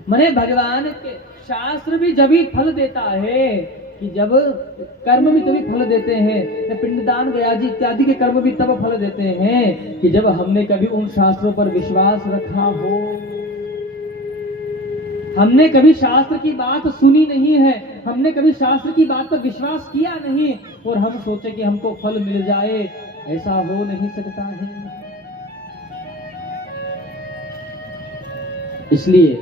मने भगवान के शास्त्र भी जब ही फल देता है कि जब कर्म भी तभी फल देते हैं, पिंडदान गयाजी इत्यादि के कर्म भी तब फल देते हैं कि जब हमने कभी उन शास्त्रों पर विश्वास रखा हो। हमने कभी शास्त्र की बात सुनी नहीं है, हमने कभी शास्त्र की बात पर विश्वास किया नहीं, और हम सोचे कि हमको फल मिल जाए, ऐसा हो नहीं सकता है। इसलिए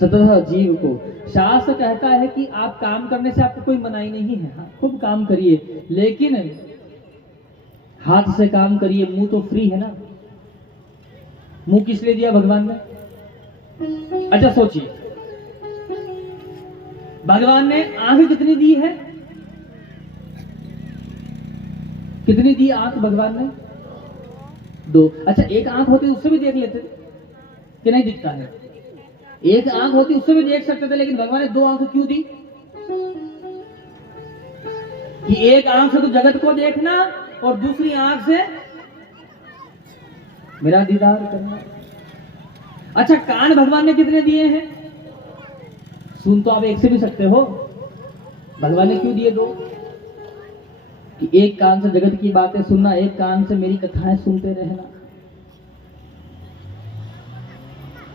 सततः जीव को शास्त्र कहता है कि आप काम करने से आपको कोई मनाही नहीं है, हाँ, खूब काम करिए, लेकिन हाथ से काम करिए। मुंह तो फ्री है ना। मुंह किस लिए दिया भगवान ने? अच्छा सोचिए, भगवान ने आंख कितनी दी है? कितनी दी आंख भगवान ने? 2। अच्छा एक आंख होती उससे भी देख लेते कि नहीं दिखता है? एक आंख होती उससे भी देख सकते थे, लेकिन भगवान ने 2 आंख क्यों दी? कि एक आंख से तो जगत को देखना और दूसरी आंख से मेरा दीदार करना। अच्छा कान भगवान ने कितने दिए हैं? सुन तो आप एक से भी सकते हो, भगवान ने क्यों दिए 2? कि एक कान से जगत की बातें सुनना, एक कान से मेरी कथाएं सुनते रहना।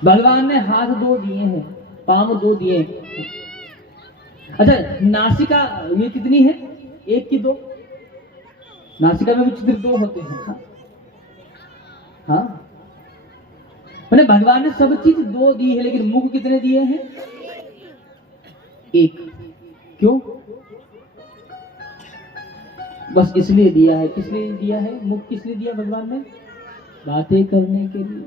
भगवान ने हाथ 2 दिए हैं, पांव 2 दिए हैं। अच्छा नासिका ये कितनी है? 1 की 2? नासिका में भी चित्र 2 होते हैं। हाँ, हाँ। मैंने भगवान ने सब चीज 2 दी है, लेकिन मुख कितने दिए हैं? 1। क्यों? बस इसलिए दिया है। किस लिए दिया है? मुख किस लिए दिया भगवान ने? बातें करने के लिए,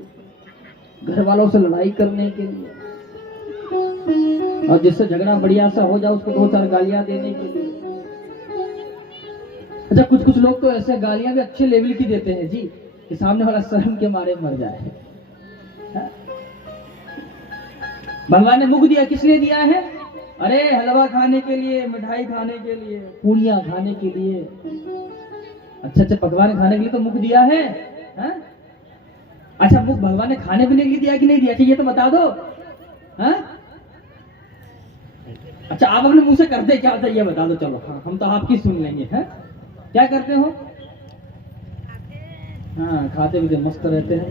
घर वालों से लड़ाई करने के लिए, और जिससे झगड़ा बढ़िया सा हो जाए उसको 2-4 गालियां देने के लिए। अच्छा, कुछ कुछ लोग तो ऐसे गालियां भी अच्छे लेवल की देते हैं जी कि सामने वाला शर्म के मारे मर जाए। हाँ? भगवान ने मुख दिया किस लिए दिया है? अरे हलवा खाने के लिए, मिठाई खाने के लिए, पूड़ियां खाने के लिए, अच्छे अच्छे पकवान खाने के लिए तो मुख दिया है। हाँ? अच्छा, मुख भगवान ने खाने पीने के लिए दिया कि नहीं दिया? ये तो बता दो। हाँ? अच्छा, आप अपने मुंह से करते क्या होता है ये बता दो। चलो हाँ, हम तो आपकी सुन लेंगे। हैं? क्या करते हो? हाँ, खाते पीते मस्त रहते हैं।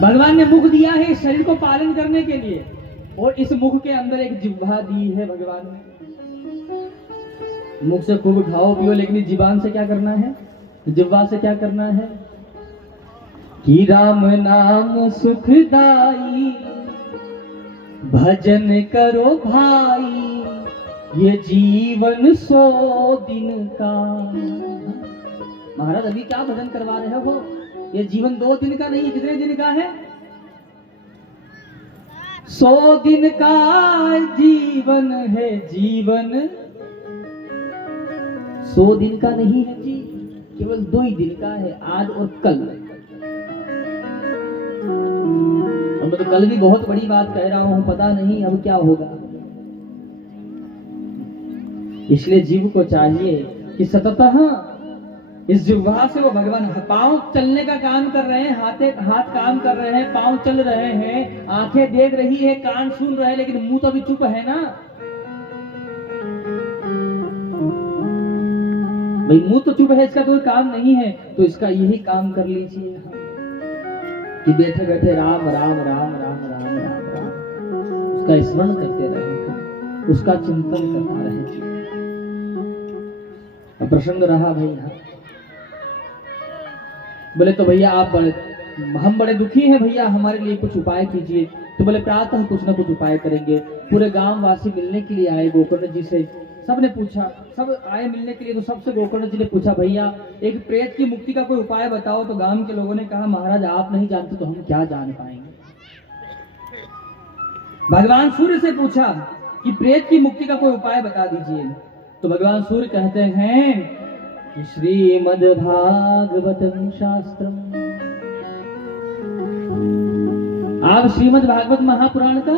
भगवान ने मुख दिया है इस शरीर को पालन करने के लिए, और इस मुख के अंदर एक जिह्वा दी है भगवान ने। मुख से खूब खाओ पियो, लेकिन जीवान से क्या करना है? जिह्वा से क्या करना है? कि राम नाम सुखदाई, भजन करो भाई, ये जीवन 100 दिन का। महाराज अभी क्या भजन करवा रहे हो? ये जीवन 2 दिन का नहीं, कितने दिन का है? 100 दिन का जीवन है। जीवन 100 दिन का नहीं है जी, केवल 2 ही दिन का है, आज और कल। अब तो कल भी बहुत बड़ी बात कह रहा हूं, पता नहीं अब क्या होगा। इसलिए जीव को चाहिए कि सततः इस जिह्वा से वो भगवान, पांव चलने का काम कर रहे हैं, हाथ काम कर रहे हैं, पांव चल रहे हैं, आंखें देख रही है, कान सुन रहे हैं, लेकिन मुंह तो अभी चुप है ना भाई। मुंह तो चुप है, इसका कोई काम नहीं है, तो इसका यही काम कर लीजिए कि बैठे बैठे राम राम राम राम राम राम राम उसका स्मरण करते रहे, उसका चिंतन करता रहे। प्रसंग रहा भैया, बोले तो भैया हम बड़े दुखी हैं भैया, हमारे लिए कुछ उपाय कीजिए। तो बोले प्रातः कुछ ना कुछ उपाय करेंगे। पूरे गांव वासी मिलने के लिए आए गोकर्ण जी से। सबने पूछा, सब आए मिलने के लिए, तो सबसे गोकर्ण जी ने पूछा भैया एक प्रेत की मुक्ति का कोई उपाय बताओ। तो गांव के लोगों ने कहा महाराज आप नहीं जानते तो हम क्या जान पाएंगे। भगवान सूर्य से पूछा कि प्रेत की मुक्ति का कोई उपाय बता दीजिए। तो भगवान सूर्य कहते हैं श्रीमद्भागवतम शास्त्रम। आप श्रीमद् भागवत महापुराण का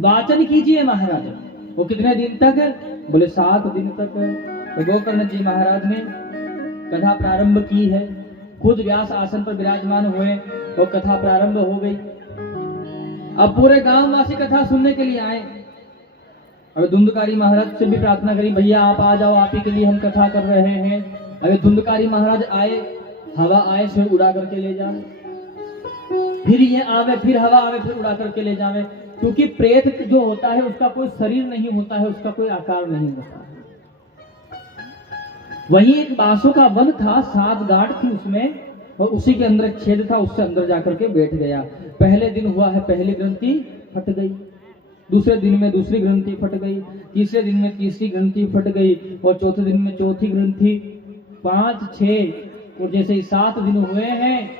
वाचन कीजिए महाराज। वो कितने दिन तक? बोले 7 दिन तक। तो गोकर्ण जी महाराज ने कथा प्रारंभ की है, खुद व्यास आसन पर विराजमान हुए और कथा प्रारंभ हो गई। अब पूरे गांव वासी कथा सुनने के लिए आए। अब धुंधकारी महाराज से भी प्रार्थना करी भैया आप आ जाओ, आप ही के लिए हम कथा कर रहे हैं। अगर धुंधकारी महाराज आए, हवा आए फिर उड़ा करके ले जाए, फिर ये आवे फिर हवा आवे फिर उड़ा करके ले जावे। क्योंकि प्रेत जो होता है उसका कोई शरीर नहीं होता है, उसका कोई आकार नहीं होता है। वही एक बांसों का वन था, 7 गांठ थी उसमें, और उसी के अंदर एक छेद था, उससे अंदर जाकर के बैठ गया। पहले दिन हुआ है पहली ग्रंथि फट गई, दूसरे दिन में दूसरी ग्रंथि फट गई, तीसरे दिन में तीसरी ग्रंथि फट गई, और चौथे दिन में चौथी ग्रंथि, 5, 6 और जैसे ही 7 दिन हुए हैं,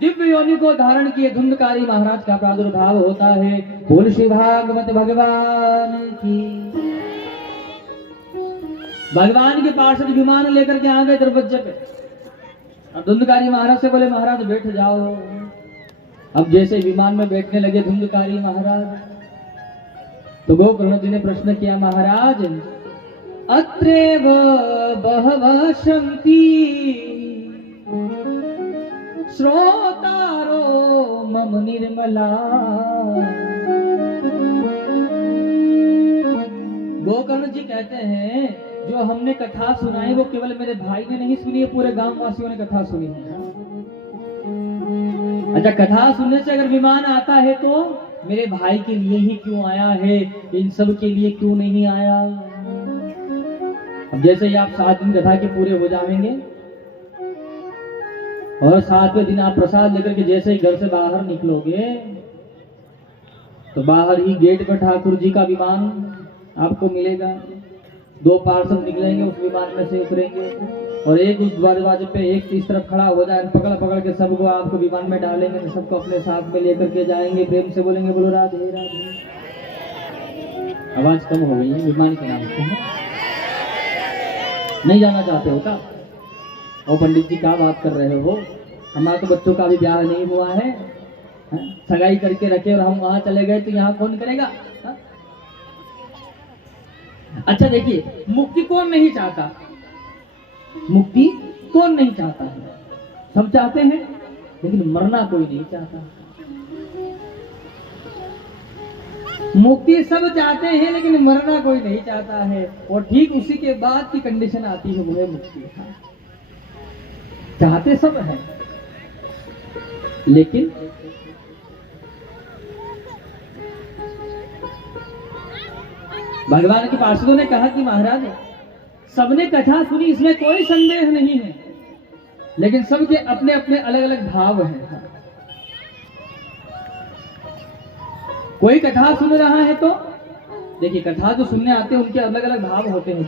दिव्य योनि को धारण किए धुंधकारी महाराज का प्रादुर्भाव होता है। बोल श्री भागवत भगवान की। भगवान के पार्षद विमान लेकर के आ गए दरवाजे पे। अब धुंधकारी महाराज से बोले महाराज बैठ जाओ। अब जैसे विमान में बैठने लगे धुंधकारी महाराज, तो गोकर्ण जी ने प्रश्न किया महाराज अत्रेव बहवः सन्ति श्रोतारो मम निर्मला। गोकर्ण जी कहते हैं जो हमने कथा सुनाई वो केवल मेरे भाई ने नहीं सुनी है, पूरे गांव वासियों ने कथा सुनी है। अच्छा, कथा सुनने से अगर विमान आता है तो मेरे भाई के लिए ही क्यों आया है, इन सब के लिए क्यों नहीं आया? अब जैसे ही आप 7 दिन कथा के पूरे हो जाएंगे और 7वें दिन आप प्रसाद लेकर के जैसे ही घर से बाहर निकलोगे तो बाहर ही गेट पर ठाकुर जी का विमान आपको मिलेगा। 2 पार्षद निकलेंगे, उस विमान में से उतरेंगे और एक उस दरवाजे पे एक इस तरफ खड़ा हो जाए, पकड़ पकड़ के सबको आपको विमान में डालेंगे, तो सबको अपने साथ में लेकर के जाएंगे। प्रेम से बोलेंगे बोलो राधे राधे। आवाज कम हो गई है विमान के नाम से। नहीं जाना चाहते हो क्या? ओ पंडित जी क्या बात कर रहे हो, हमारे तो बच्चों का भी ब्याह नहीं हुआ है, सगाई करके रखे और हम वहां चले गए तो यहाँ कौन करेगा? हा? अच्छा देखिए, मुक्ति कौन नहीं चाहता? मुक्ति कौन नहीं चाहता है? सब चाहते हैं, लेकिन मरना कोई नहीं चाहता। मुक्ति सब चाहते हैं लेकिन मरना कोई नहीं चाहता है, और ठीक उसी के बाद की कंडीशन आती है, वो है मुक्ति। चाहते सब हैं, लेकिन भगवान के पार्षदों ने कहा कि महाराज सबने कथा सुनी, इसमें कोई संदेह नहीं है, लेकिन सबके अपने अपने अलग अलग भाव हैं। कोई कथा सुन रहा है तो देखिए, कथा जो सुनने आते हैं उनके अलग अलग भाव होते हैं।